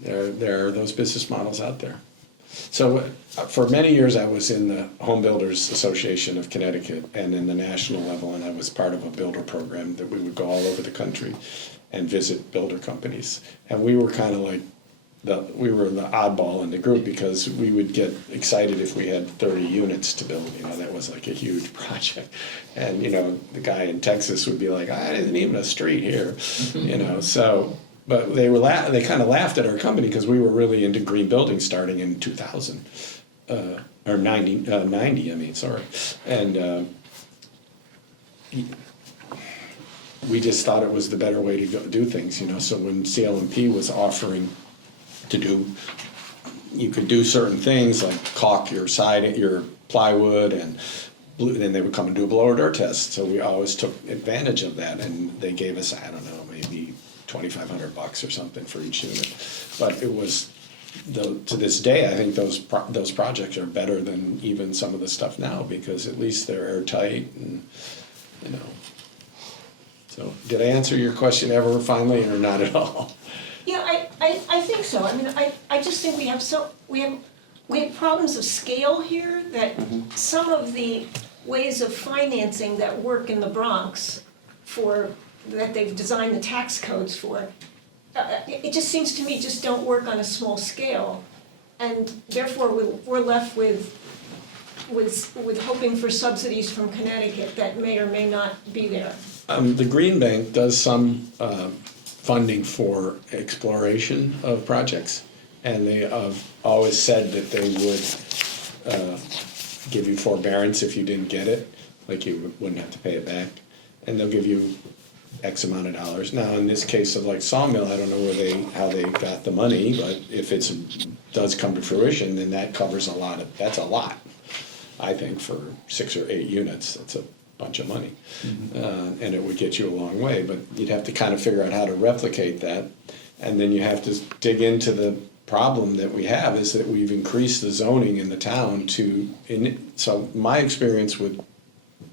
there are those business models out there. So for many years, I was in the Home Builders Association of Connecticut and in the national level, and I was part of a builder program that we would go all over the country and visit builder companies. And we were kind of like, we were the oddball in the group, because we would get excited if we had 30 units to build. That was like a huge project. And the guy in Texas would be like, "I isn't even a street here," So, but they kind of laughed at our company because we were really into green buildings starting in 2000 or 90. I mean, sorry, and we just thought it was the better way to do things. So when CLMP was offering to do, you could do certain things like caulk your plywood, and then they would come and do a blower door test. So we always took advantage of that, and they gave us, I don't know, maybe $2,500 or something for each unit. But it was, to this day, I think those projects are better than even some of the stuff now, because at least they're airtight and. So, did I answer your question ever finally, or not at all? Yeah, I think so. I mean, I just think we have problems of scale here that some of the ways of financing that work in the Bronx that they've designed the tax codes for, it just seems to me just don't work on a small scale. And therefore, we're left with hoping for subsidies from Connecticut that may or may not be there. The Green Bank does some funding for exploration of projects, and they always said that they would give you forbearance if you didn't get it, like you wouldn't have to pay it back, and they'll give you X amount of dollars. Now, in this case of like Sawmill, I don't know how they got the money, but if it does come to fruition, then that covers that's a lot, I think, for 6 or 8 units. That's a bunch of money. And it would get you a long way, but you'd have to kind of figure out how to replicate that. And then you have to dig into the problem that we have is that we've increased the zoning in the town so my experience with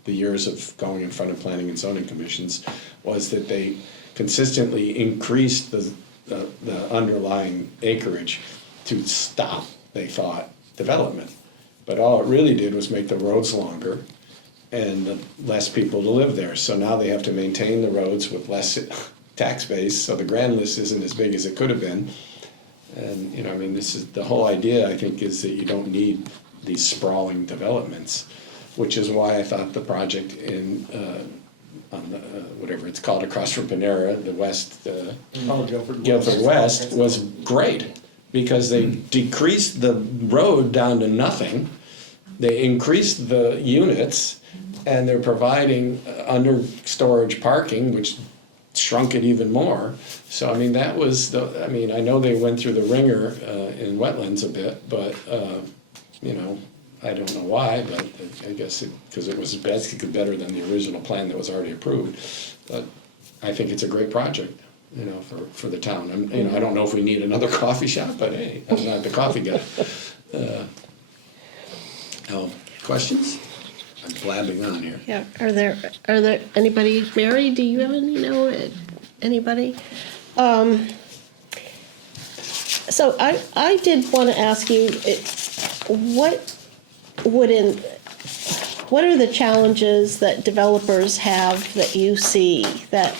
the years of going in front of planning and zoning commissions was that they consistently increased the underlying acreage to stop, they thought, development. But all it really did was make the roads longer and less people to live there. So now they have to maintain the roads with less tax base, so the grand list isn't as big as it could have been. And, I mean, this is, the whole idea, I think, is that you don't need these sprawling developments, which is why I thought the project on the, whatever it's called, across from Panera, the west, Guilford West, was great, because they decreased the road down to nothing, they increased the units, and they're providing under storage parking, which shrunk it even more. So, I mean, that was I know they went through the ringer in wetlands a bit, but, I don't know why, but I guess because it was basically better than the original plan that was already approved. But I think it's a great project, for the town. I don't know if we need another coffee shop, but hey, I'm not the coffee guy. Questions? I'm blabbing on here. Yeah, are there anybody, Mary, do you have anybody? So I did want to ask you, what are the challenges that developers have that you see that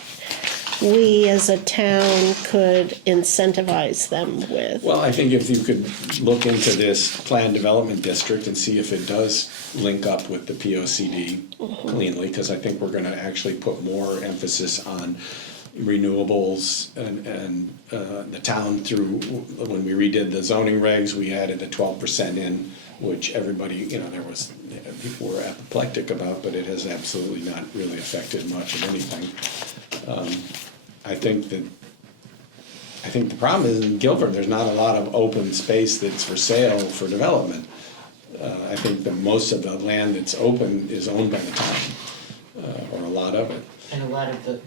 we as a town could incentivize them with? Well, I think if you could look into this planned development district and see if it does link up with the POCD cleanly, because I think we're gonna actually put more emphasis on renewables and the town through, when we redid the zoning regs, we added the 12% in, which everybody, people were apoplectic about, but it has absolutely not really affected much of anything. I think the problem is in Guilford, there's not a lot of open space that's for sale for development. I think that most of the land that's open is owned by the town, or a lot of it. And a lot of the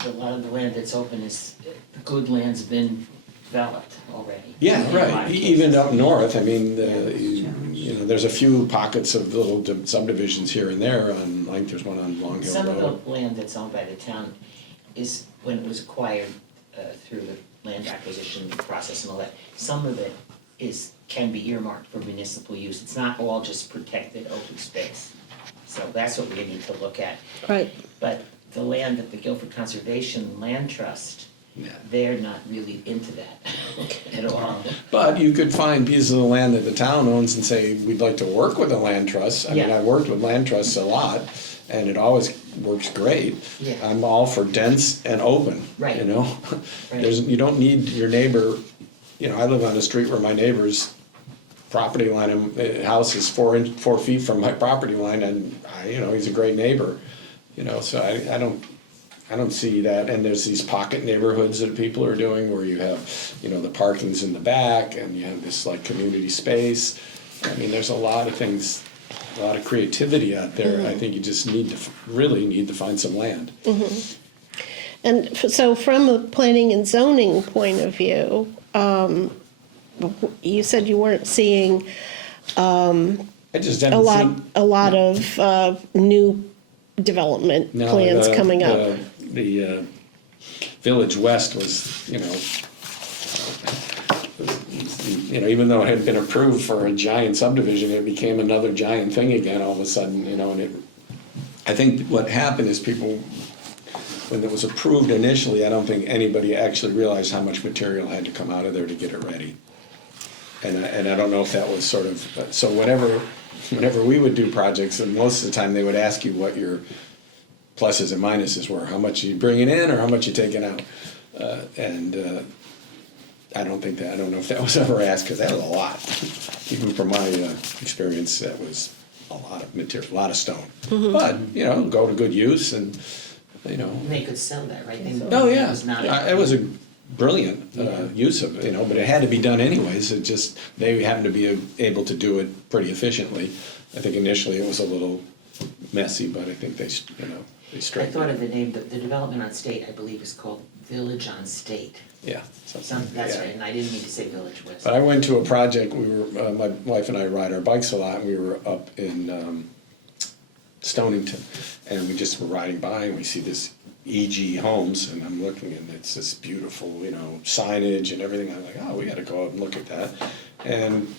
land that's open is, the good land's been developed already. Yeah, In a lot right, of even cases. up north, I mean, there's a few pockets of little subdivisions here and there on, like, there's one on Long Hill Some Road. of the land that's owned by the town is, when it was acquired through the land acquisition process and all that, some of it can be earmarked for municipal use. It's not all just protected open space. So that's what we need to look at. Right. But the land at the Guilford Conservation Land Trust, Yeah. they're not really into that at all. But you could find pieces of the land that the town owns and say, we'd like to work with a land trust. I mean, Yeah. I've worked with land trusts a lot, and it always works great. Yeah. I'm all for dense and open, Right. Right. You don't need your neighbor, I live on a street where my neighbor's property line, house is 4 feet from my property line, and he's a great neighbor, so I don't see that. And there's these pocket neighborhoods that people are doing where you have, the parking's in the back and you have this like community space. I mean, there's a lot of things, a lot of creativity out there. I think you just really need to find some land. And so from a planning and zoning point of view, you said you weren't seeing I just a haven't lot, seen. a lot of new development No, plans coming up. Village West was, even though it had been approved for a giant subdivision, it became another giant thing again all of a sudden, and I think what happened is people, when it was approved initially, I don't think anybody actually realized how much material had to come out of there to get it ready. And I don't know if that was sort of, so whenever we would do projects, and most of the time they would ask you what your pluses and minuses were, how much you bringing in or how much you taking out. I don't know if that was ever asked, because that was a lot. Even from my experience, that was a lot of material, a lot of stone. But, go to good use and, They could sell that, right? Oh, yeah, It was not. it was a brilliant use of, but it had to be done anyways, they happened to be able to do it pretty efficiently. I think initially it was a little messy, but I think they I straightened thought it. of the name, the development on State, I believe, is called Village on State. Yeah. That's yeah. right, and I didn't mean to say Village West. But I went to a project, my wife and I ride our bikes a lot, and we were up in Stonington, and we just were riding by, and we see this EG Homes, and I'm looking, and it's this beautiful, signage and everything. I'm like, oh, we gotta go out and look at that. And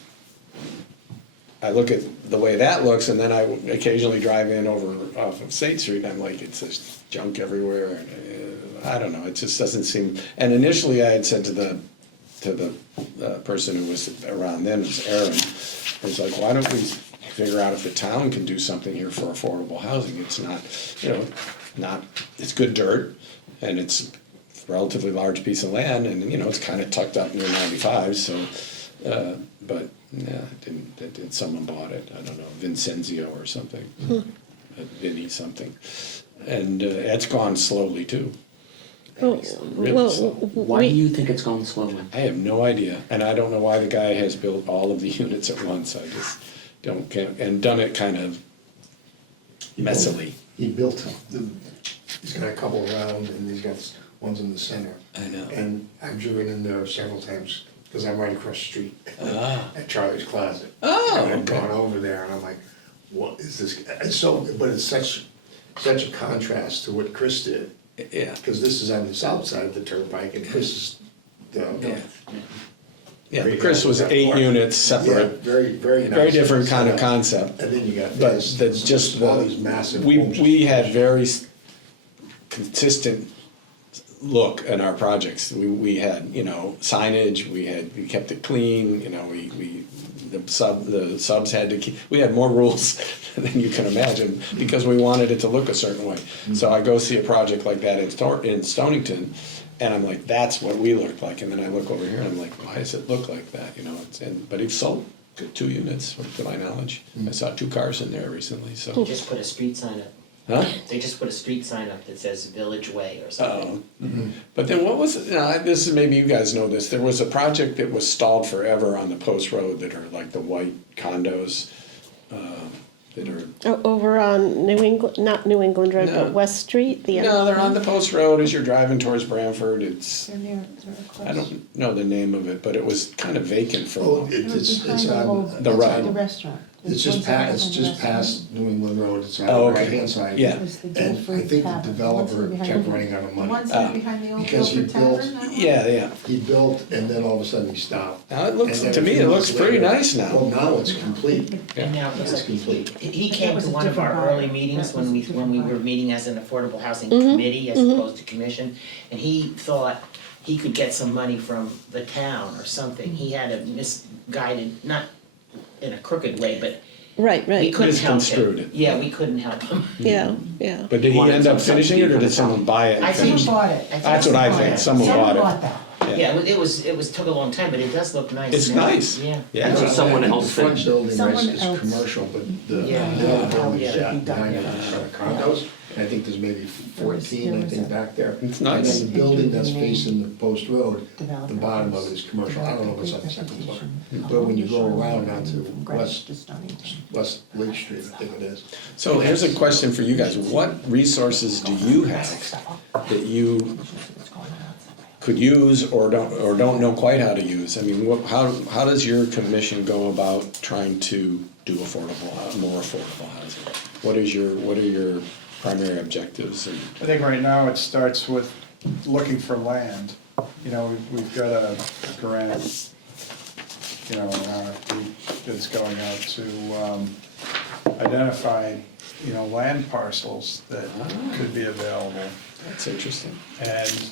I look at the way that looks, and then I occasionally drive in off of State Street, and I'm like, it's just junk everywhere, and I don't know, it just doesn't seem, and initially I had said to the person who was around then, it was Aaron, I was like, why don't we figure out if the town can do something here for affordable housing? It's not, it's good dirt, and it's a relatively large piece of land, and it's kind of tucked up near 95, so, but, yeah, someone bought it, I don't know, Vincenzio or something, Vinny something, and it's gone slowly too. Really slow. Why do you think it's going slowly? I have no idea, and I don't know why the guy has built all of the units at once, I just don't care, and done it kind of messily. He built he's got a couple around and he's got ones in the center. I know. And I've driven in there several times, because I'm right across the street Ah. at Charlie's Closet. Oh, And I've okay. gone over there and I'm like, what is this? But it's such a contrast to what Chris did, Yeah, because this is on the south side of the turnpike and Chris is down. yeah. Yeah, but Chris was 8 units Yeah, separate, very, very nice. very different kind of concept. And then you got But this. that's just all these massive homes. we had very consistent look in our projects. We had, signage, we kept it clean, the subs had to keep, we had more rules than you can imagine, because we wanted it to look a certain way. So I go see a project like that in Stonington, and I'm like, that's what we looked like, and then I look over here and I'm like, why does it look like that, but he sold 2 units, to my knowledge. I saw 2 cars in there recently, so. Just put a street sign up. Huh? They just put a street sign up that says Village Way or something. But then what was it, this is, maybe you guys know this, there was a project that was stalled forever on the Post Road that are like the white condos, that are, Over on not New England Road, No. but West Street, the. no, they're on the Post Road as you're driving towards Branford, it's, I don't know the name of it, but it was kind of vacant for a Oh, while. it's on, The right. The restaurant. it's just past New England Road, it's on Oh, the okay. right-hand side. Yeah. It was the And Guilford I think the Tavern. developer What's behind kept the- running out of The money. one's there behind the old Because he Guilford built- Tavern? that one? Yeah, He built and then all of a sudden he stopped. now it looks, And then to a me, few it months looks pretty later- nice Well, now. now it's complete. And now, It's complete. he That came was to a one of our different early buyer. meetings That was when a we different were buyer. meeting as an affordable housing committee as opposed to commission. And he thought he could get some money from the town or something. He had a misguided, not in a crooked way, but Right, we right, couldn't help Misconstrued him. it. Yeah, we couldn't help him. yeah, yeah. But did he Wanted end up some finishing it, or did subsidy someone buy it? I and think- finish Someone it? bought it. That's what I think, someone bought it. that. Yeah, it was took a long time, but it does look nice. It's now. nice. Yeah. Yeah. So someone I think else The front finished. building Someone is else. commercial, but the Yeah. other building Yeah. is behind it, it's got condos. And I think there's maybe 14, I think, back there. It's nice. And then the building that's facing the Post Road, Developer. the bottom of it is commercial. I don't know if it's on the second floor. Representation. But when you go around onto Greenwich to Stonington. West Lake Street, I think it is. So here's a question for you guys, what resources do you have that you could use or don't know quite how to use? I mean, how does your commission go about trying to do more affordable housing? What are your primary objectives? And I think right now it starts with looking for land, you know, we've got a grant, you know, an RFP that's going out to identify, you know, land parcels that could be available. That's interesting. And,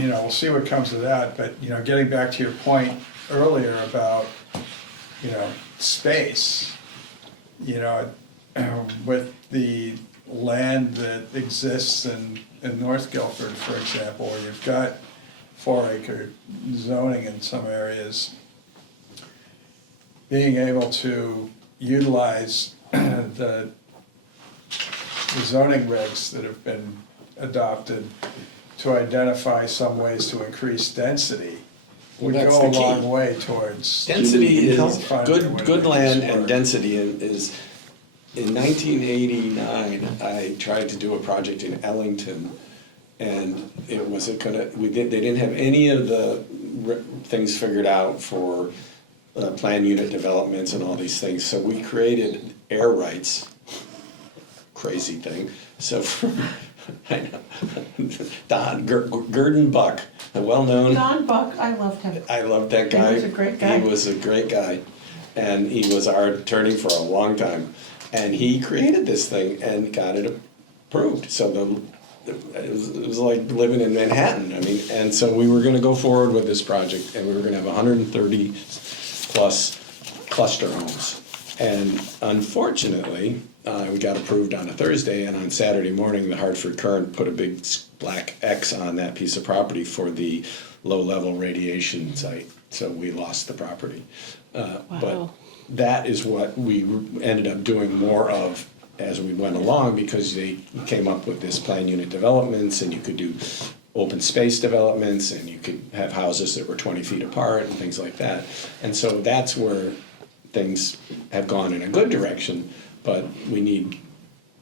you know, we'll see what comes of that, but, you know, getting back to your point earlier about, you know, space, you know, with the land that exists in North Guilford, for example, where you've got 4-acre zoning in some areas, being able to utilize the zoning regs that have been adopted to identify some ways to increase density would Well, that's go a the key. long way towards. Density Income is, funding, good whatever land it's and worth. density is, in 1989, I tried to do a project in Ellington, and it wasn't gonna, they didn't have any of the things figured out for plan unit developments and all these things, so we created air rights. Crazy thing, so, I know, Don Gurdon Buck, a well-known. Don Buck, I loved him. I loved that guy. He was a great guy. He was a great guy. And he was our attorney for a long time. And he created this thing and got it approved. So it was like living in Manhattan. I mean, and so we were gonna go forward with this project and we were gonna have 130 plus cluster homes. And unfortunately, we got approved on a Thursday, and on Saturday morning, the Hartford Current put a big black X on that piece of property for the low-level radiation site, so we lost the property. But Wow. that is what we ended up doing more of as we went along, because they came up with this plan unit developments, and you could do open space developments, and you could have houses that were 20 feet apart and things like that. And so that's where things have gone in a good direction, but we need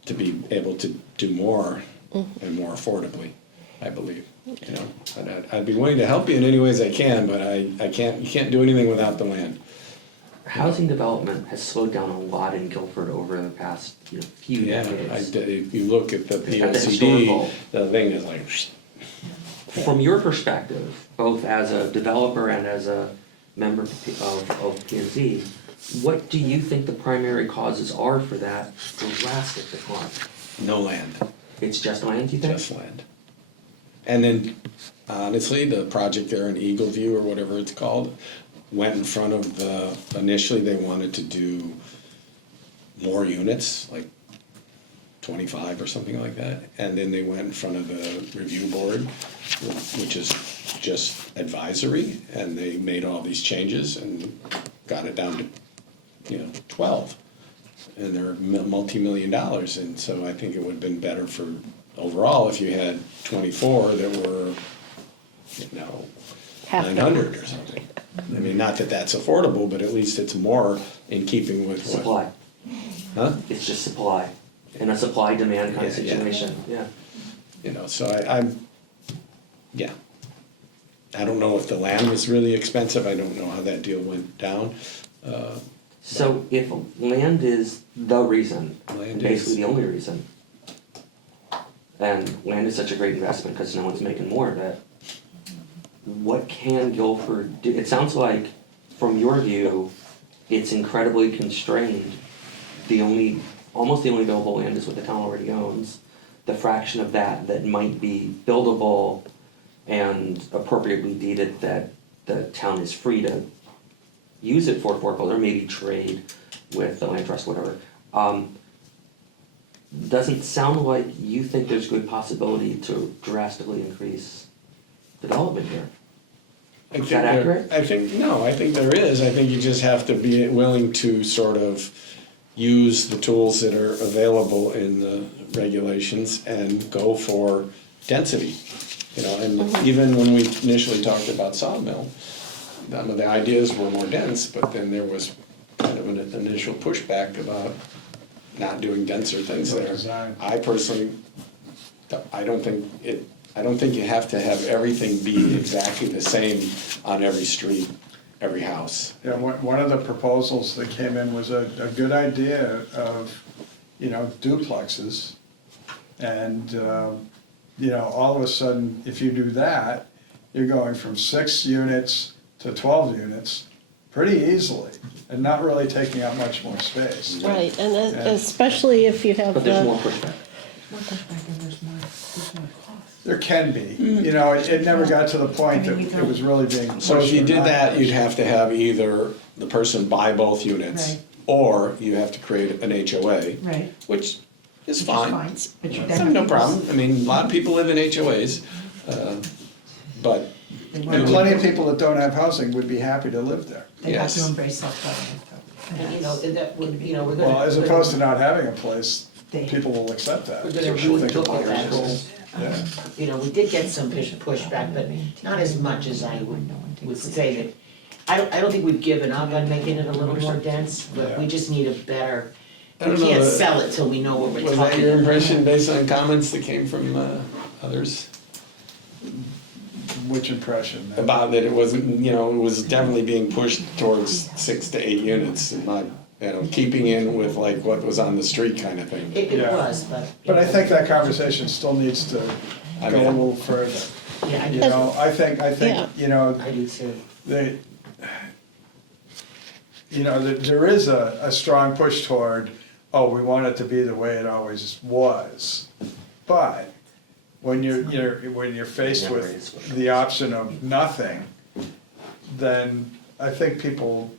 to be able to do more and more affordably, I believe. You know, and I'd be willing to help you in any ways I can, but I can't, you can't do anything without the land. Housing development has slowed down a lot in Guilford over the past, you know, few Yeah, decades. if you look at the It's got the POCD, historical. the thing is like, From your perspective, both as a developer and as a member of P and Z, what do you think the primary causes are for that drastic decline? no land. It's just land, you think? Just land. And then, honestly, the project there in Eagle View, or whatever it's called, went in front of the, initially they wanted to do more units, like 25 or something like that, and then they went in front of the review board, which is just advisory, and they made all these changes and got it down to, you know, 12. And they're multi-million dollars, and so I think it would have been better for, overall, if you had 24 that were, you know, Half 900 or something. I mean, not that that's affordable, but at least it's more in keeping with what. Supply, Huh? it's just supply, in a supply-demand kind of Yeah, yeah. situation, yeah. You know, so yeah. I don't know if the land was really expensive, I don't know how that deal went down. So if land is the reason, Land and basically is- the only reason, and land is such a great investment because no one's making more of it, what can Guilford do? It sounds like, from your view, it's incredibly constrained. Almost the only available land is what the town already owns. The fraction of that might be buildable and appropriately deeded, that the town is free to use it for affordable, or maybe trade with the land trust, whatever. Doesn't sound like you think there's good possibility to drastically increase development here. I Is think that there- accurate? I think, no, I think there is, I think you just have to be willing to sort of use the tools that are available in the regulations and go for density. You know, and even when we initially talked about Sawmill, some of the ideas were more dense, but then there was kind of an initial pushback about not doing denser things there. Design. I personally, I don't think you have to have everything be exactly the same on every street, every house. Yeah, one of the proposals that came in was a good idea of, you know, duplexes and, all of a sudden, if you do that, you're going from 6 units to 12 units pretty easily, and not really taking up much more space. Right, and especially if you have But there's more the, pushback. More pushback and there's more cost. There can be, it never got to the point that it was really being pushed. So if you or did not that, you'd pushed. have to have either the person buy both units, Right. or you have to create an HOA, Right. which is Which is fine. But you No definitely. problem, I mean, a lot of people live in HOAs, but, They And want plenty of people that don't have housing would be happy to live there. They have to Yes. embrace self-government. And that would, we're gonna. Well, as opposed to not having a place, They- people will accept that. We're So gonna we should think look about at that it. whole, Yeah. we did get some pushback, but not as much as I would say that. I don't think we've given up on making it a little more dense, but we just need a better, I we don't know, can't the- sell it till we know what we're was talking that your about. impression based on comments that came from others? Which impression? About that it wasn't, it was definitely being pushed towards 6 to 8 units, and not, keeping in with like what was on the street kind of thing. It Yeah. was, but. But I think that conversation still needs to I go a mean, little further. Yeah, I You do, know, I think, I do too. they, there is a strong push toward, oh, we want it to be the way it always was. But when you're faced with the option of nothing, then I think people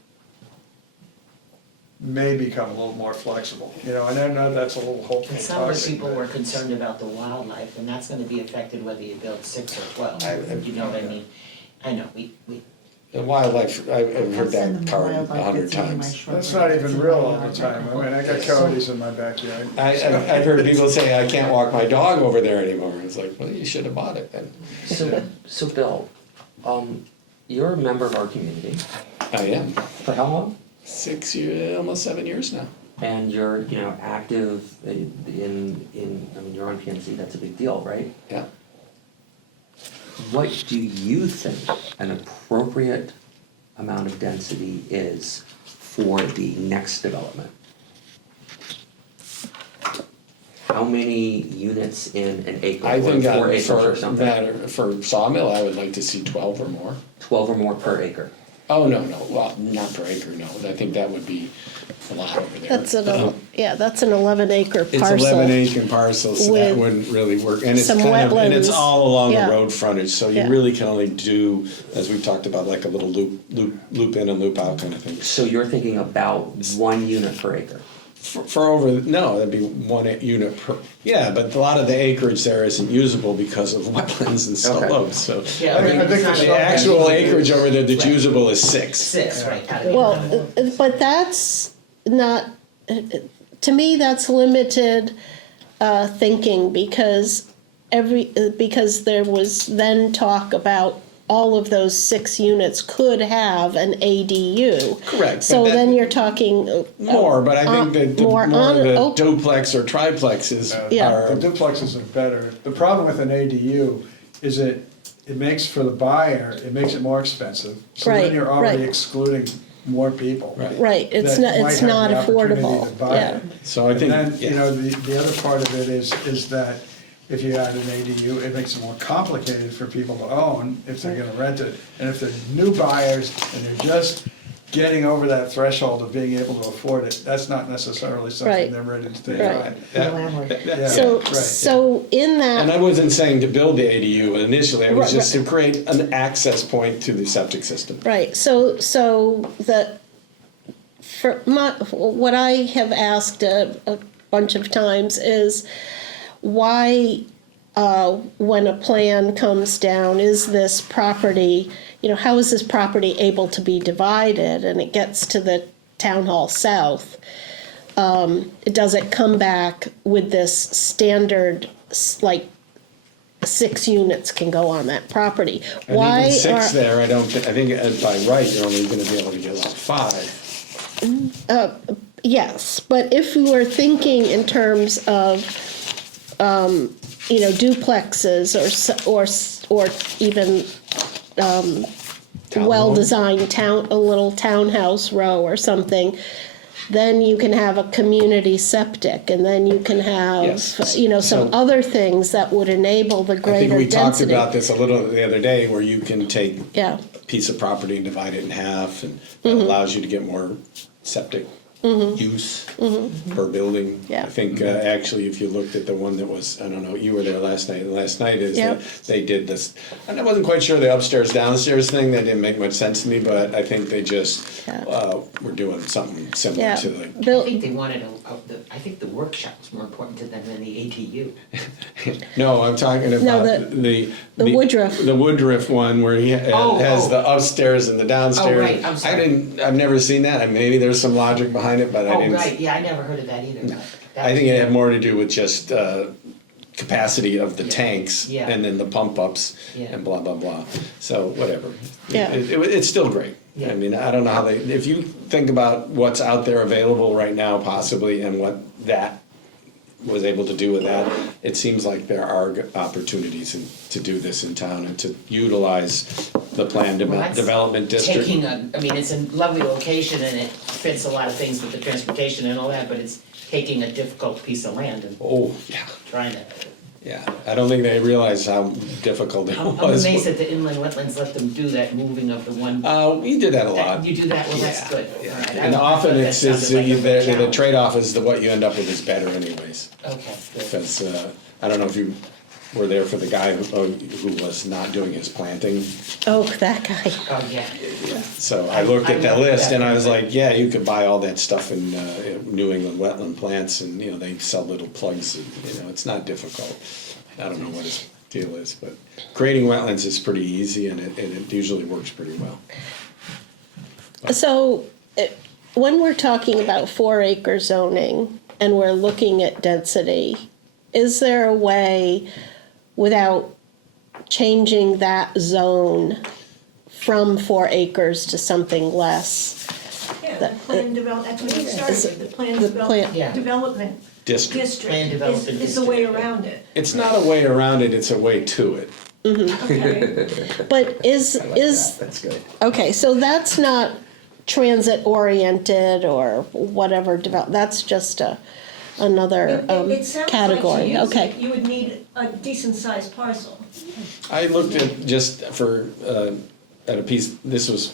may become a little more flexible, and I know that's a little hopeful And some of the talking, people but were concerned about the wildlife, and that's gonna be affected whether you build 6 or 12, you know what I mean? I know, we, The wildlife, I've heard Send them that the card wildlife 100 that's in my times. shrubbery, That's not that's even in real my all the yard. time. I mean, I got coyotes in my backyard. I've heard people say, I can't walk my dog over there anymore. It's like, well, you should have bought it then. So Bill, you're a member of our community, I am. for how long? 6 years, almost 7 years now. And you're, active in, I mean, you're on PNC, that's a big deal, right? Yeah. What do you think an appropriate amount of density is for the next development? How many units in an acre, I or think 4 acres or for something? that, for Sawmill, I would like to see 12 or more. 12 or more per acre. Oh, no, well, not per acre, no. I think that would be a lot over there. that's that's an 11-acre It's parcel. 11 acre parcels, so that with wouldn't really work, and it's some and it's wetlands. all along Yeah. the road frontage, so you Yeah. really can only do, as we've talked about, like a little loop in and loop out kind of thing. So you're thinking about 1 unit per acre? For over, no, that'd be 1 unit per, yeah, but a lot of the acreage there isn't usable because of wetlands and Okay. slopes, so. yeah, I mean, I think it's there's not- The actual acreage over there that's Right. usable is 6. 6, right, out of Well, 8. but that's not, to me, that's limited thinking, because because there was then talk about all of those 6 units could have an ADU. Correct, So but that- then you're talking. More, but I think that the more on- the oh, duplex or triplexes Yeah. The are, duplexes are better. The problem with an ADU is it makes for the buyer, it makes it more expensive. So Right, then you're already right. excluding more people. Right. Right, it's that not, might it's have not the opportunity affordable, to buy yeah. it. so I think, And then, yeah. the other part of it is that if you add an ADU, it makes it more complicated for people to own if they're gonna rent it. And if they're new buyers and they're just getting over that threshold of being able to afford it, that's not necessarily something Right. they're ready to take Right. on. For the landlord. Yeah, So, right. so in And I that, wasn't saying to build the ADU initially, it was Right, just to create an access point to the septic system. right, so what I have asked a bunch of times is, why, when a plan comes down, is this property, how is this property able to be divided, and it gets to the Town Hall South? Does it come back with this standard, like, 6 units can go on that property? And Why even 6 are- there, I think by right, you're only gonna be able to get like 5. Yes, but if we were thinking in terms of, duplexes or even Townhome. well-designed a little townhouse row or something, then you can have a community septic, and then you can have, Yes. you know, some So- other things that would enable the I think greater we density. talked about this a little the other day, where you can take Yeah, a piece of property and divide it in half, and that allows you to get more septic use per building. Yeah. I think, actually, if you looked at the one that was, I don't know, you were there last night is Yep. that they did this, and I wasn't quite sure the upstairs downstairs thing, that didn't make much sense to me, but I think they just, Yeah. were doing something similar yeah. to like, I Bill, think they wanted I think the workshop was more important to them than the ATU. no, I'm talking No, about the. Woodruff. The Woodruff one where he Oh, has oh. the upstairs and the downstairs. Oh, right, I'm sorry. I've never seen that, and maybe there's some logic behind it, but I Oh, didn't. right, yeah, I never heard of that either. but that I think was- it had more to do with just, capacity of the Yeah. tanks, Yeah. and then the pump ups, Yeah. and blah, blah, blah, so, whatever. Yeah. It's still great. Yeah. I mean, I don't know how they, if you think about what's out there available right now possibly, and what that was able to do with that, it seems like there are opportunities to do this in town and to utilize the planned Well, that's development district. Taking I mean, it's a lovely location and it fits a lot of things with the transportation and all that, but it's taking a difficult piece of land and Oh, yeah, trying to. yeah, I don't think they realized how difficult it I'm was. amazed that the inland wetlands let them do that moving of the one. We did that a lot. You do that, well, that's Yeah, good. yeah. All right. And I often thought that it's, sounded like a real the challenge. trade-off is that what you end up with is better anyways. Okay, good. Because, I don't know if you were there for the guy who was not doing his planting. oh, that guy. Oh, yeah. So I looked at I that looked list at and I that. was like, yeah, you could buy all that stuff in New England wetland plants, and, you know, they sell little plugs, and, you know, it's not difficult. I don't know what his deal is, but creating wetlands is pretty easy, and it usually works pretty well. So, when we're talking about 4-acre zoning and we're looking at density, is there a way without changing that zone from 4 acres to something less? Yeah, the plan that's what you started with, the plan The plan- Yeah. development District. district Plan development is the way district. around it. It's not a way around it, it's a way to it. Okay, But is, That's good. okay, so that's not transit oriented or whatever, that's just another it sounds like category, to use okay. it, you would need a decent sized parcel. I looked at just for, at a piece, this was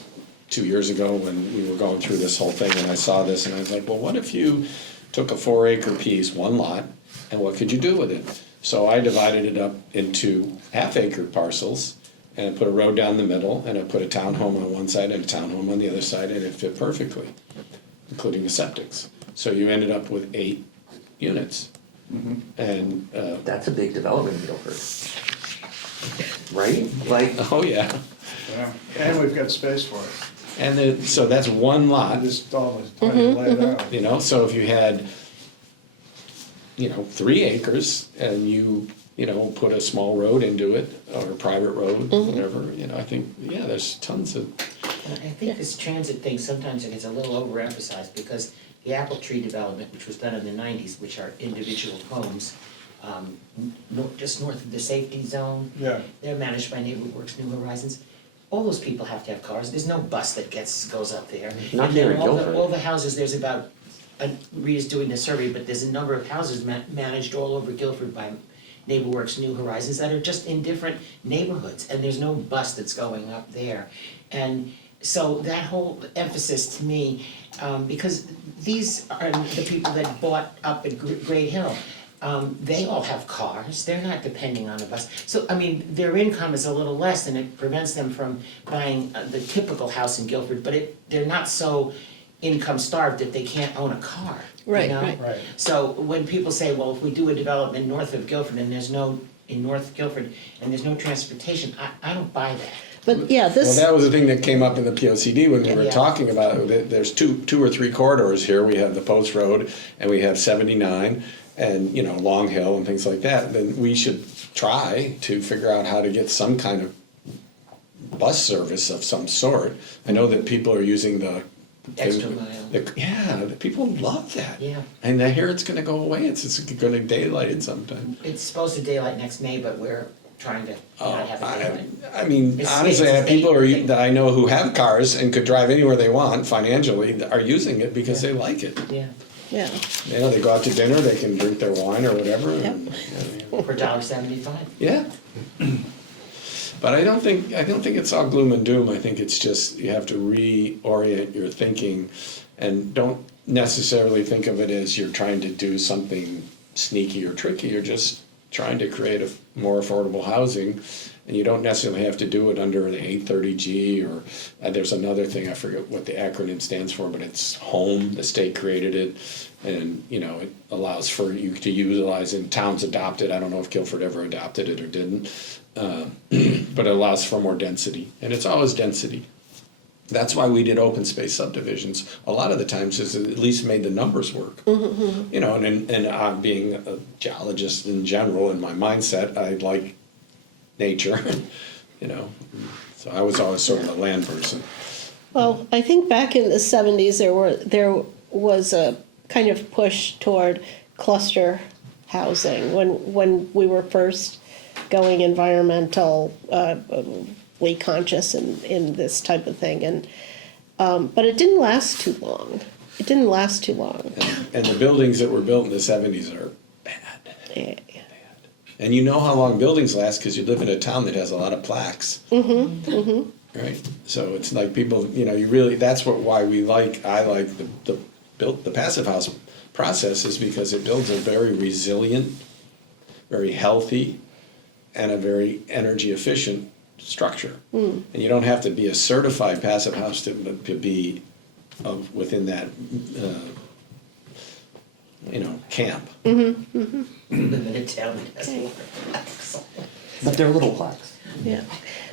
2 years ago when we were going through this whole thing, and I saw this and I was like, well, what if you took a 4-acre piece, one lot, and what could you do with it? So I divided it up into half-acre parcels, and I put a road down the middle, and I put a townhome on one side and a townhome on the other side, and it fit perfectly, including the septics. So you ended up with 8 units. And, That's a big development, Guilford. Right? Like, oh yeah, Yeah, and we've got space for it. and then, so that's one lot. Just all is plenty laid out. You know, so if you had, 3 acres and you put a small road into it, or a private road, whatever, I think, yeah, there's tons of, I think this transit thing sometimes it gets a little overemphasized because the apple tree development, which was done in the 90s, which are individual homes, just north of the safety zone. Yeah. They're managed by Neighborhood Works New Horizons. All those people have to have cars. There's no bus that goes up there. Not And then here in Guilford. all the houses, there's about, Rita's doing the survey, but there's a number of houses managed all over Guilford by Neighborhood Works New Horizons that are just in different neighborhoods, and there's no bus that's going up there. And so that whole emphasis to me, because these are the people that bought up at Great Hill, they all have cars, they're not depending on a bus. So, I mean, their income is a little less and it prevents them from buying the typical house in Guilford, but they're not so income starved that they can't own a car, you Right, know? right. Right. So when people say, well, if we do a development north of Guilford and in North Guilford, and there's no transportation, I don't buy that. But yeah, well, this, that was the thing that came up in the POCD when we were Yeah. talking about it. There's two or three corridors here. We have the Post Road and we have 79 and, Long Hill and things like that. Then we should try to figure out how to get some kind of bus service of some sort. I know that people are using the Extra mile. the people love that. Yeah. And I hear it's gonna go away. It's gonna daylight it sometime. It's supposed to daylight next May, but we're trying to not have a neighborhood. I mean, It's- honestly, I have it's- people that I know who have cars and could drive anywhere they want financially that are using it because they like it. Yeah, Yeah, You know, they go out to dinner, they can drink their wine or whatever. And, for $1.75. yeah. But I don't think it's all gloom and doom. I think it's just you have to reorient your thinking and don't necessarily think of it as you're trying to do something sneaky or tricky. You're just trying to create a more affordable housing, and you don't necessarily have to do it under the 830G or there's another thing, I forget what the acronym stands for, but it's HOME. The state created it, and you know it allows for you to utilize, and towns adopt it. I don't know if Guilford ever adopted it or didn't, but it allows for more density, and it's always density. That's why we did open space subdivisions. A lot of the times is it at least made the numbers work. You know, and I'm being a geologist in general, in my mindset, I like nature, you know. So I was always sort of a land person. well, I think back in the 70s, there was a kind of push toward cluster housing when we were first going environmentally conscious in this type of thing, and but it didn't last too long. It didn't last too long. And the buildings that were built in the 70s are bad. Yeah. And you know how long buildings last because you live in a town that has a lot of plaques. Right? So it's like people, you know, you really, that's why I like the passive house process is because it builds a very resilient, very healthy, and a very energy efficient structure. And you don't have to be a certified passive house to be within that, you know, camp. Limited town that has water. But they're little plaques. Yeah.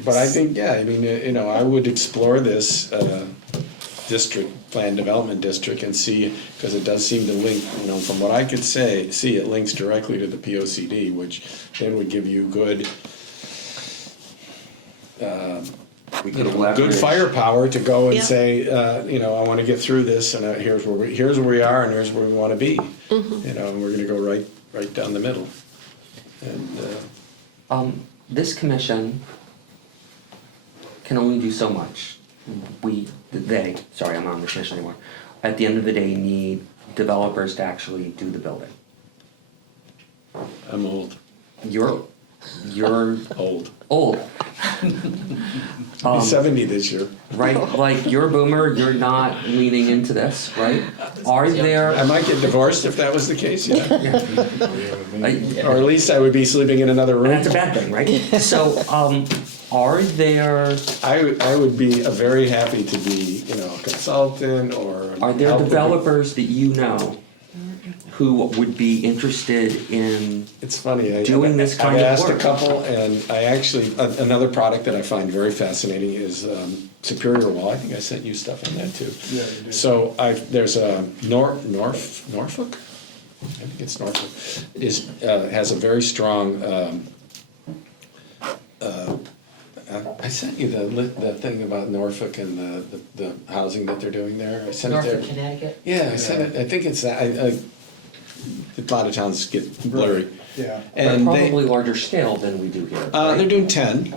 But I think, yeah, I mean, you know, I would explore this plan development district and see, because it does seem to link, you know, from what I could see, it links directly to the POCD, which then would give you good We could leverage. good firepower to go and Yeah. say, you know, I want to get through this, and here's where we are, and here's where we want to be. You know, and we're going to go right down the middle. And This commission can only do so much. Sorry, I'm not on the commission anymore. At the end of the day, need developers to actually do the building. I'm old. You're Old. old, I'll be 70 this year. right? Like, you're a boomer, you're not leaning into this, right? Are there, I might get divorced if that was the case, yeah. I- Or at least I would be sleeping in another room. and that's a bad thing, right? So, are there, I would be very happy to be, you know, a consultant or. are there help with- developers that you know who would be interested in It's funny. doing this kind of I've asked work? a couple, and I actually, another product that I find very fascinating is Superior Wall. I think I sent you stuff on that too. Yeah, you did. So there's a Norfolk? I think it's Norfolk. Has a very strong, I sent you the thing about Norfolk and the housing that they're doing there. I sent it there. Norfolk, Connecticut? Yeah, I sent it, I think it's that, a lot of towns get blurry. Yeah. But And probably larger scale than we do here, they're right? doing 10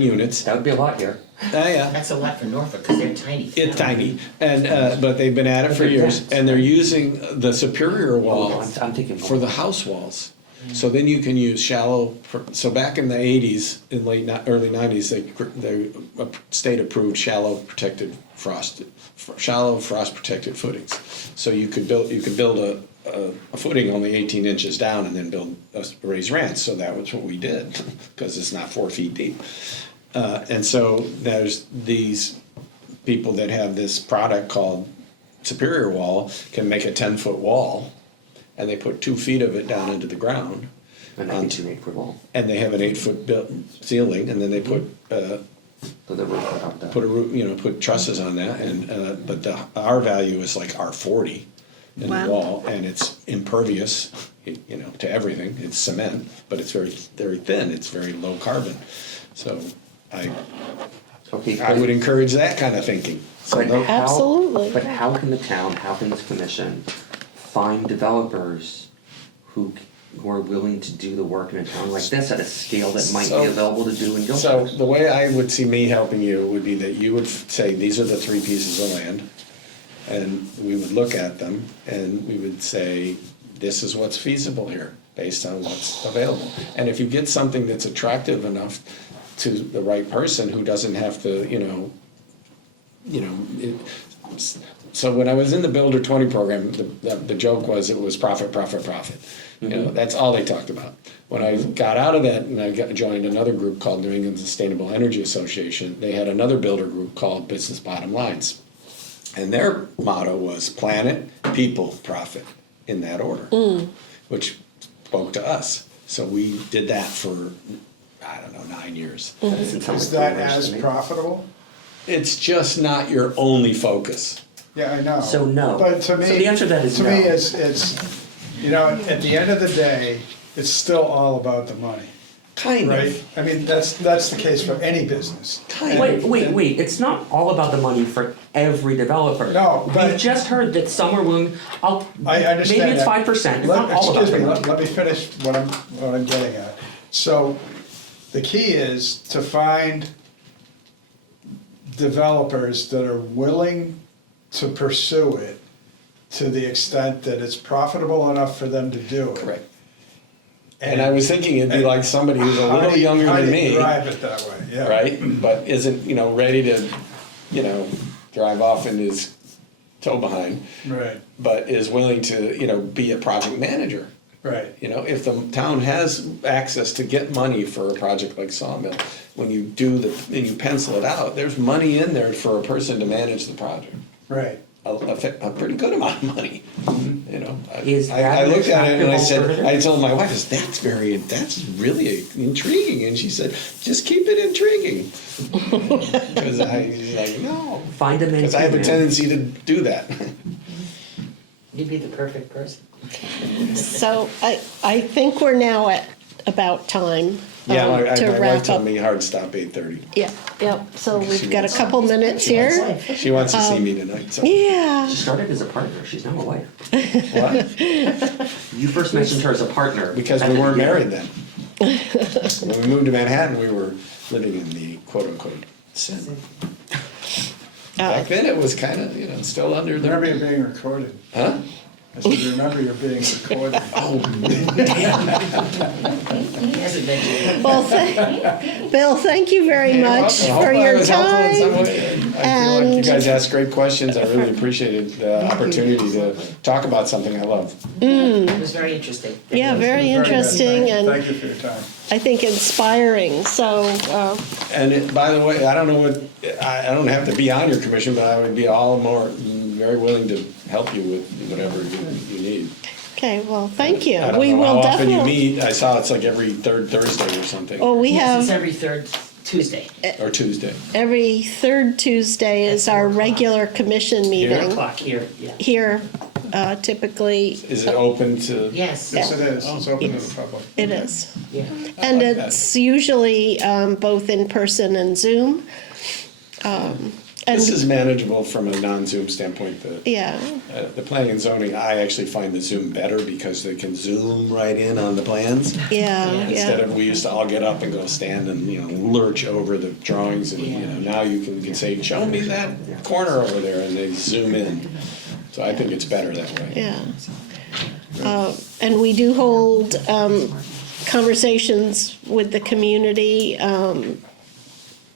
units. That would be a lot here. Yeah, That's a lot for Norfolk, because they're tiny. it's tiny, and, but they've been at it for They're years, dense. and they're using the Superior Wall I'm thinking. for the house walls. So then you can use so back in the 80s, in early 90s, they state approved shallow frost protected footings. So you could build a footing only 18 inches down and then build a raised ranch. So that was what we did, because it's not 4 feet deep. And so there's these people that have this product called Superior Wall, can make a 10-foot wall, and they put 2 feet of it down into the ground. And that gets you an 8-foot wall. And they have an 8-foot built ceiling, and then they put So the roof on top of that. put a roof, you know, put trusses on that, and but our value is like R40 in Wow. the wall, and it's impervious, you know, to everything. It's cement, but it's very very thin. It's very low carbon. So Okay, I would encourage that kind of thinking. So but no- how- Absolutely. But how can the town, how can this commission find developers who who are willing to do the work in a town like this at a scale that might So- be available to do in So Guilford? the way I would see me helping you would be that you would say, these are the 3 pieces of land. And we would look at them and we would say, this is what's feasible here, based on what's available. And if you get something that's attractive enough to the right person who doesn't have to, so when I was in the Builder 20 program, the joke was it was profit, profit, profit. That's all they talked about. When I got out of that and I joined another group called New England Sustainable Energy Association, they had another builder group called Business Bottom Lines. And their motto was planet, people, profit, in that order, which spoke to us. So we did that for, 9 years. Doesn't sound Is like that dollars as to me. profitable? It's just not your only focus. Yeah, I know. So no. But to me. So the answer to that is To no. me, it's, at the end of the day, it's still all about the money, Kind right? of. I mean, that's the case for any business. Wait, it's not all about the money for every developer. No, but- We've just heard that some are willing, I understand maybe it's that. 5%, it's not all about Excuse the me, money. let me finish what I'm getting at. So, the key is to find developers that are willing to pursue it to the extent that it's profitable enough for them to do it. Correct. And I was thinking it'd be like somebody who's a little younger How than do you me, drive it that way, yeah. right? But isn't, ready to, drive off in his toe behind, Right, but is willing to, be a project manager. right. If the town has access to get money for a project like Sawmill, when you and you pencil it out, there's money in there for a person to manage the project. Right. A pretty good amount of money, Is I that an looked at it and I attractive said, alternative? I told my wife, that's really intriguing, and she said, just keep it intriguing. Because I was like, no, Find a man. because I have a tendency to do that. You'd be the perfect person. So I think we're now at about time Yeah, to my wife wrap told up. me hard stop 8:30. Yeah, so She we've got a wants- couple minutes here. She wants to see me tonight, so. Yeah, She started as a partner, she's now a wife. What? You first mentioned her as a partner. Because at we the weren't beginning. married then. When we moved to Manhattan, we were living in the quote-unquote sin. Back then, it was kind of, still under Remember the. you're being recorded. Huh? I said, remember you're being recorded. Oh, He hasn't mentioned. well, Bill, thank you very much I hope for I your was helpful in some time. way. I feel like you and- guys asked great questions. I really appreciated the opportunity to talk about something I love. It was very interesting. Yeah, very Very good. interesting and Thank you for your time. I think inspiring, so, And by the way, I don't know what, I don't have to be on your commission, but I would be very willing to help you with whatever you need. okay, well, thank you. I don't We know will how often you definitely. meet. I saw it's like every third Thursday or something, Oh, we Yes, it's have, every third Tuesday, or Tuesday. every third Tuesday is our regular commission meeting. 4:00 here, yeah. Here, typically, Is it open to? Yes. Yes, it is. It's open to the public. it is. Yeah. And like that. it's usually both in person and Zoom. This is manageable from a non-Zoom standpoint. Yeah, The planning and zoning, I actually find the Zoom better because they can zoom right in on the plans. yeah, Instead yeah. of, we used to all get up and go stand and, lurch over the drawings and, now you can say, show me that corner over there, and they zoom in. So I think it's better that way. Yeah. And we do hold conversations with the community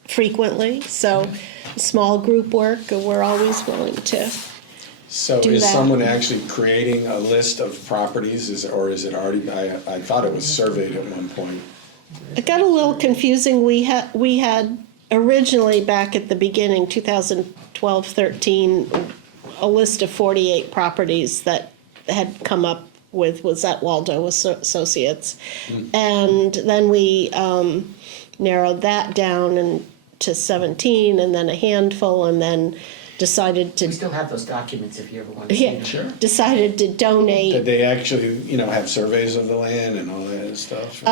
frequently, so small group work, we're always willing to. So Do is that. someone actually creating a list of properties, or is it already, I thought it was surveyed at one point. It got a little confusing. We had originally, back at the beginning, 2012, 13, a list of 48 properties that had come up with, was at Waldo Associates. And then we narrowed that down to 17, and then a handful, and then decided We to, still have those documents if you ever want to see them. Sure. decided to Did donate. they actually, have surveys of the land and all that stuff?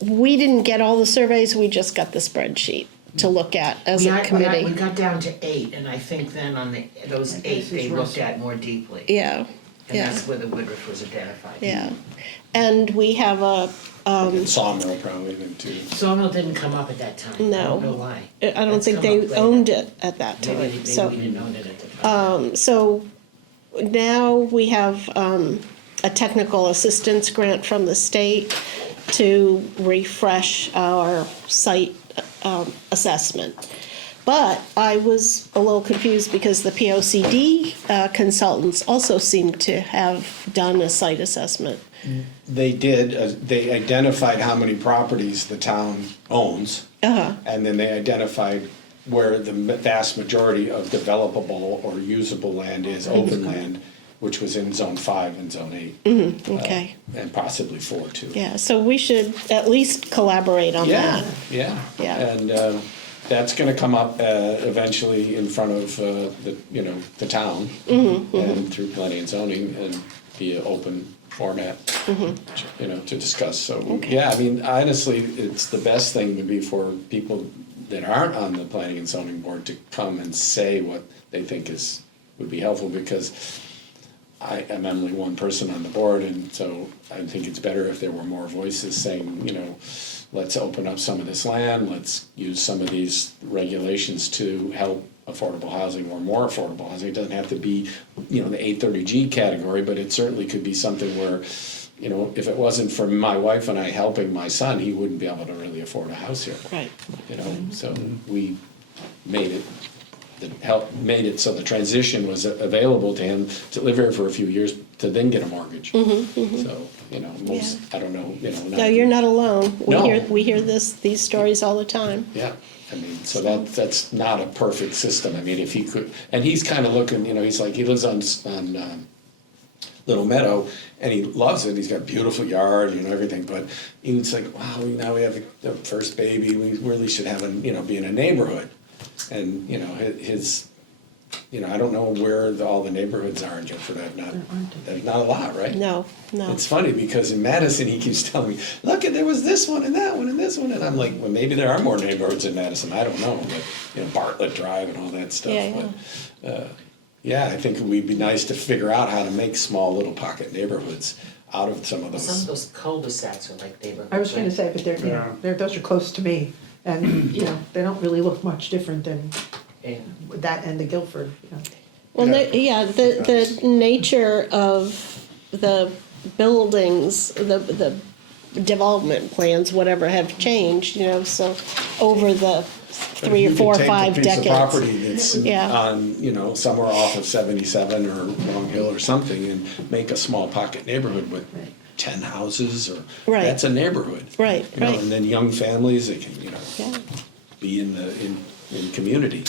We didn't get all the surveys, we just got the spreadsheet to look at as a We committee. got down to 8, and I think then on those 8, they looked at more deeply. Yeah, And Yeah. that's where the Woodruff was identified. Yeah. And we have a, And Sawmill probably then too. Sawmill didn't come up at that time. I don't know no, why. I don't That's think come they up later. owned it at that Maybe time, so. we didn't own it at the time. So now we have a technical assistance grant from the state to refresh our site assessment. But I was a little confused because the POCD consultants also seem to have done a site assessment. They did, they identified how many properties the town owns. And then they identified where the vast majority of developable or usable land is, open land, which was in zone 5 and zone 8. Okay, And possibly 4 too. yeah, so we should at least collaborate on Yeah, that. yeah. Yeah. And that's gonna come up eventually in front of the town. And through planning and zoning and be an open format, to discuss. So, yeah, I mean, honestly, it's the best thing would be for people that aren't on the planning and zoning board to come and say what they think would be helpful, because I am only one person on the board, and so I think it's better if there were more voices saying, let's open up some of this land, let's use some of these regulations to help affordable housing or more affordable housing. It doesn't have to be, the 830G category, but it certainly could be something where, if it wasn't for my wife and I helping my son, he wouldn't be able to really afford a house here. Right. So we made it so the transition was available to him to live here for a few years to then get a mortgage. So, most, I don't know, No, you're not alone. No. We hear these stories all the time. Yeah, I mean, so that's not a perfect system. I mean, if he could, and he's kind of looking, he's like, he lives on Little Meadow, and he loves it. He's got a beautiful yard, everything. But he was like, wow, now we have a first baby. We really should have be in a neighborhood. And his, I don't know where all the neighborhoods are in Guilford. There's not a lot, right? No. It's funny because in Madison, he keeps telling me, look, there was this one and that one and this one. And I'm like, well, maybe there are more neighborhoods in Madison. I don't know. But, Bartlett Drive and all that stuff. Yeah. But, I think it would be nice to figure out how to make small little pocket neighborhoods out of some of Some of those. those cul-de-sacs are like neighborhoods. I was gonna right? say, but those are close to me, and, they don't really look much different than Yeah. that and the Guilford, Well, the nature of the buildings, the development plans, whatever, have changed, so over the 3 or 4 or 5 If you decades. take a piece of property that's Yeah. on, somewhere off of 77 or Long Hill or something and make a small pocket neighborhood with 10 houses or, Right. that's a neighborhood. Right, right. And then young families, they can, Yeah. be in community,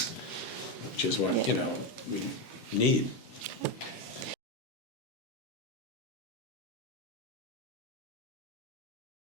which is what, Yeah. we need.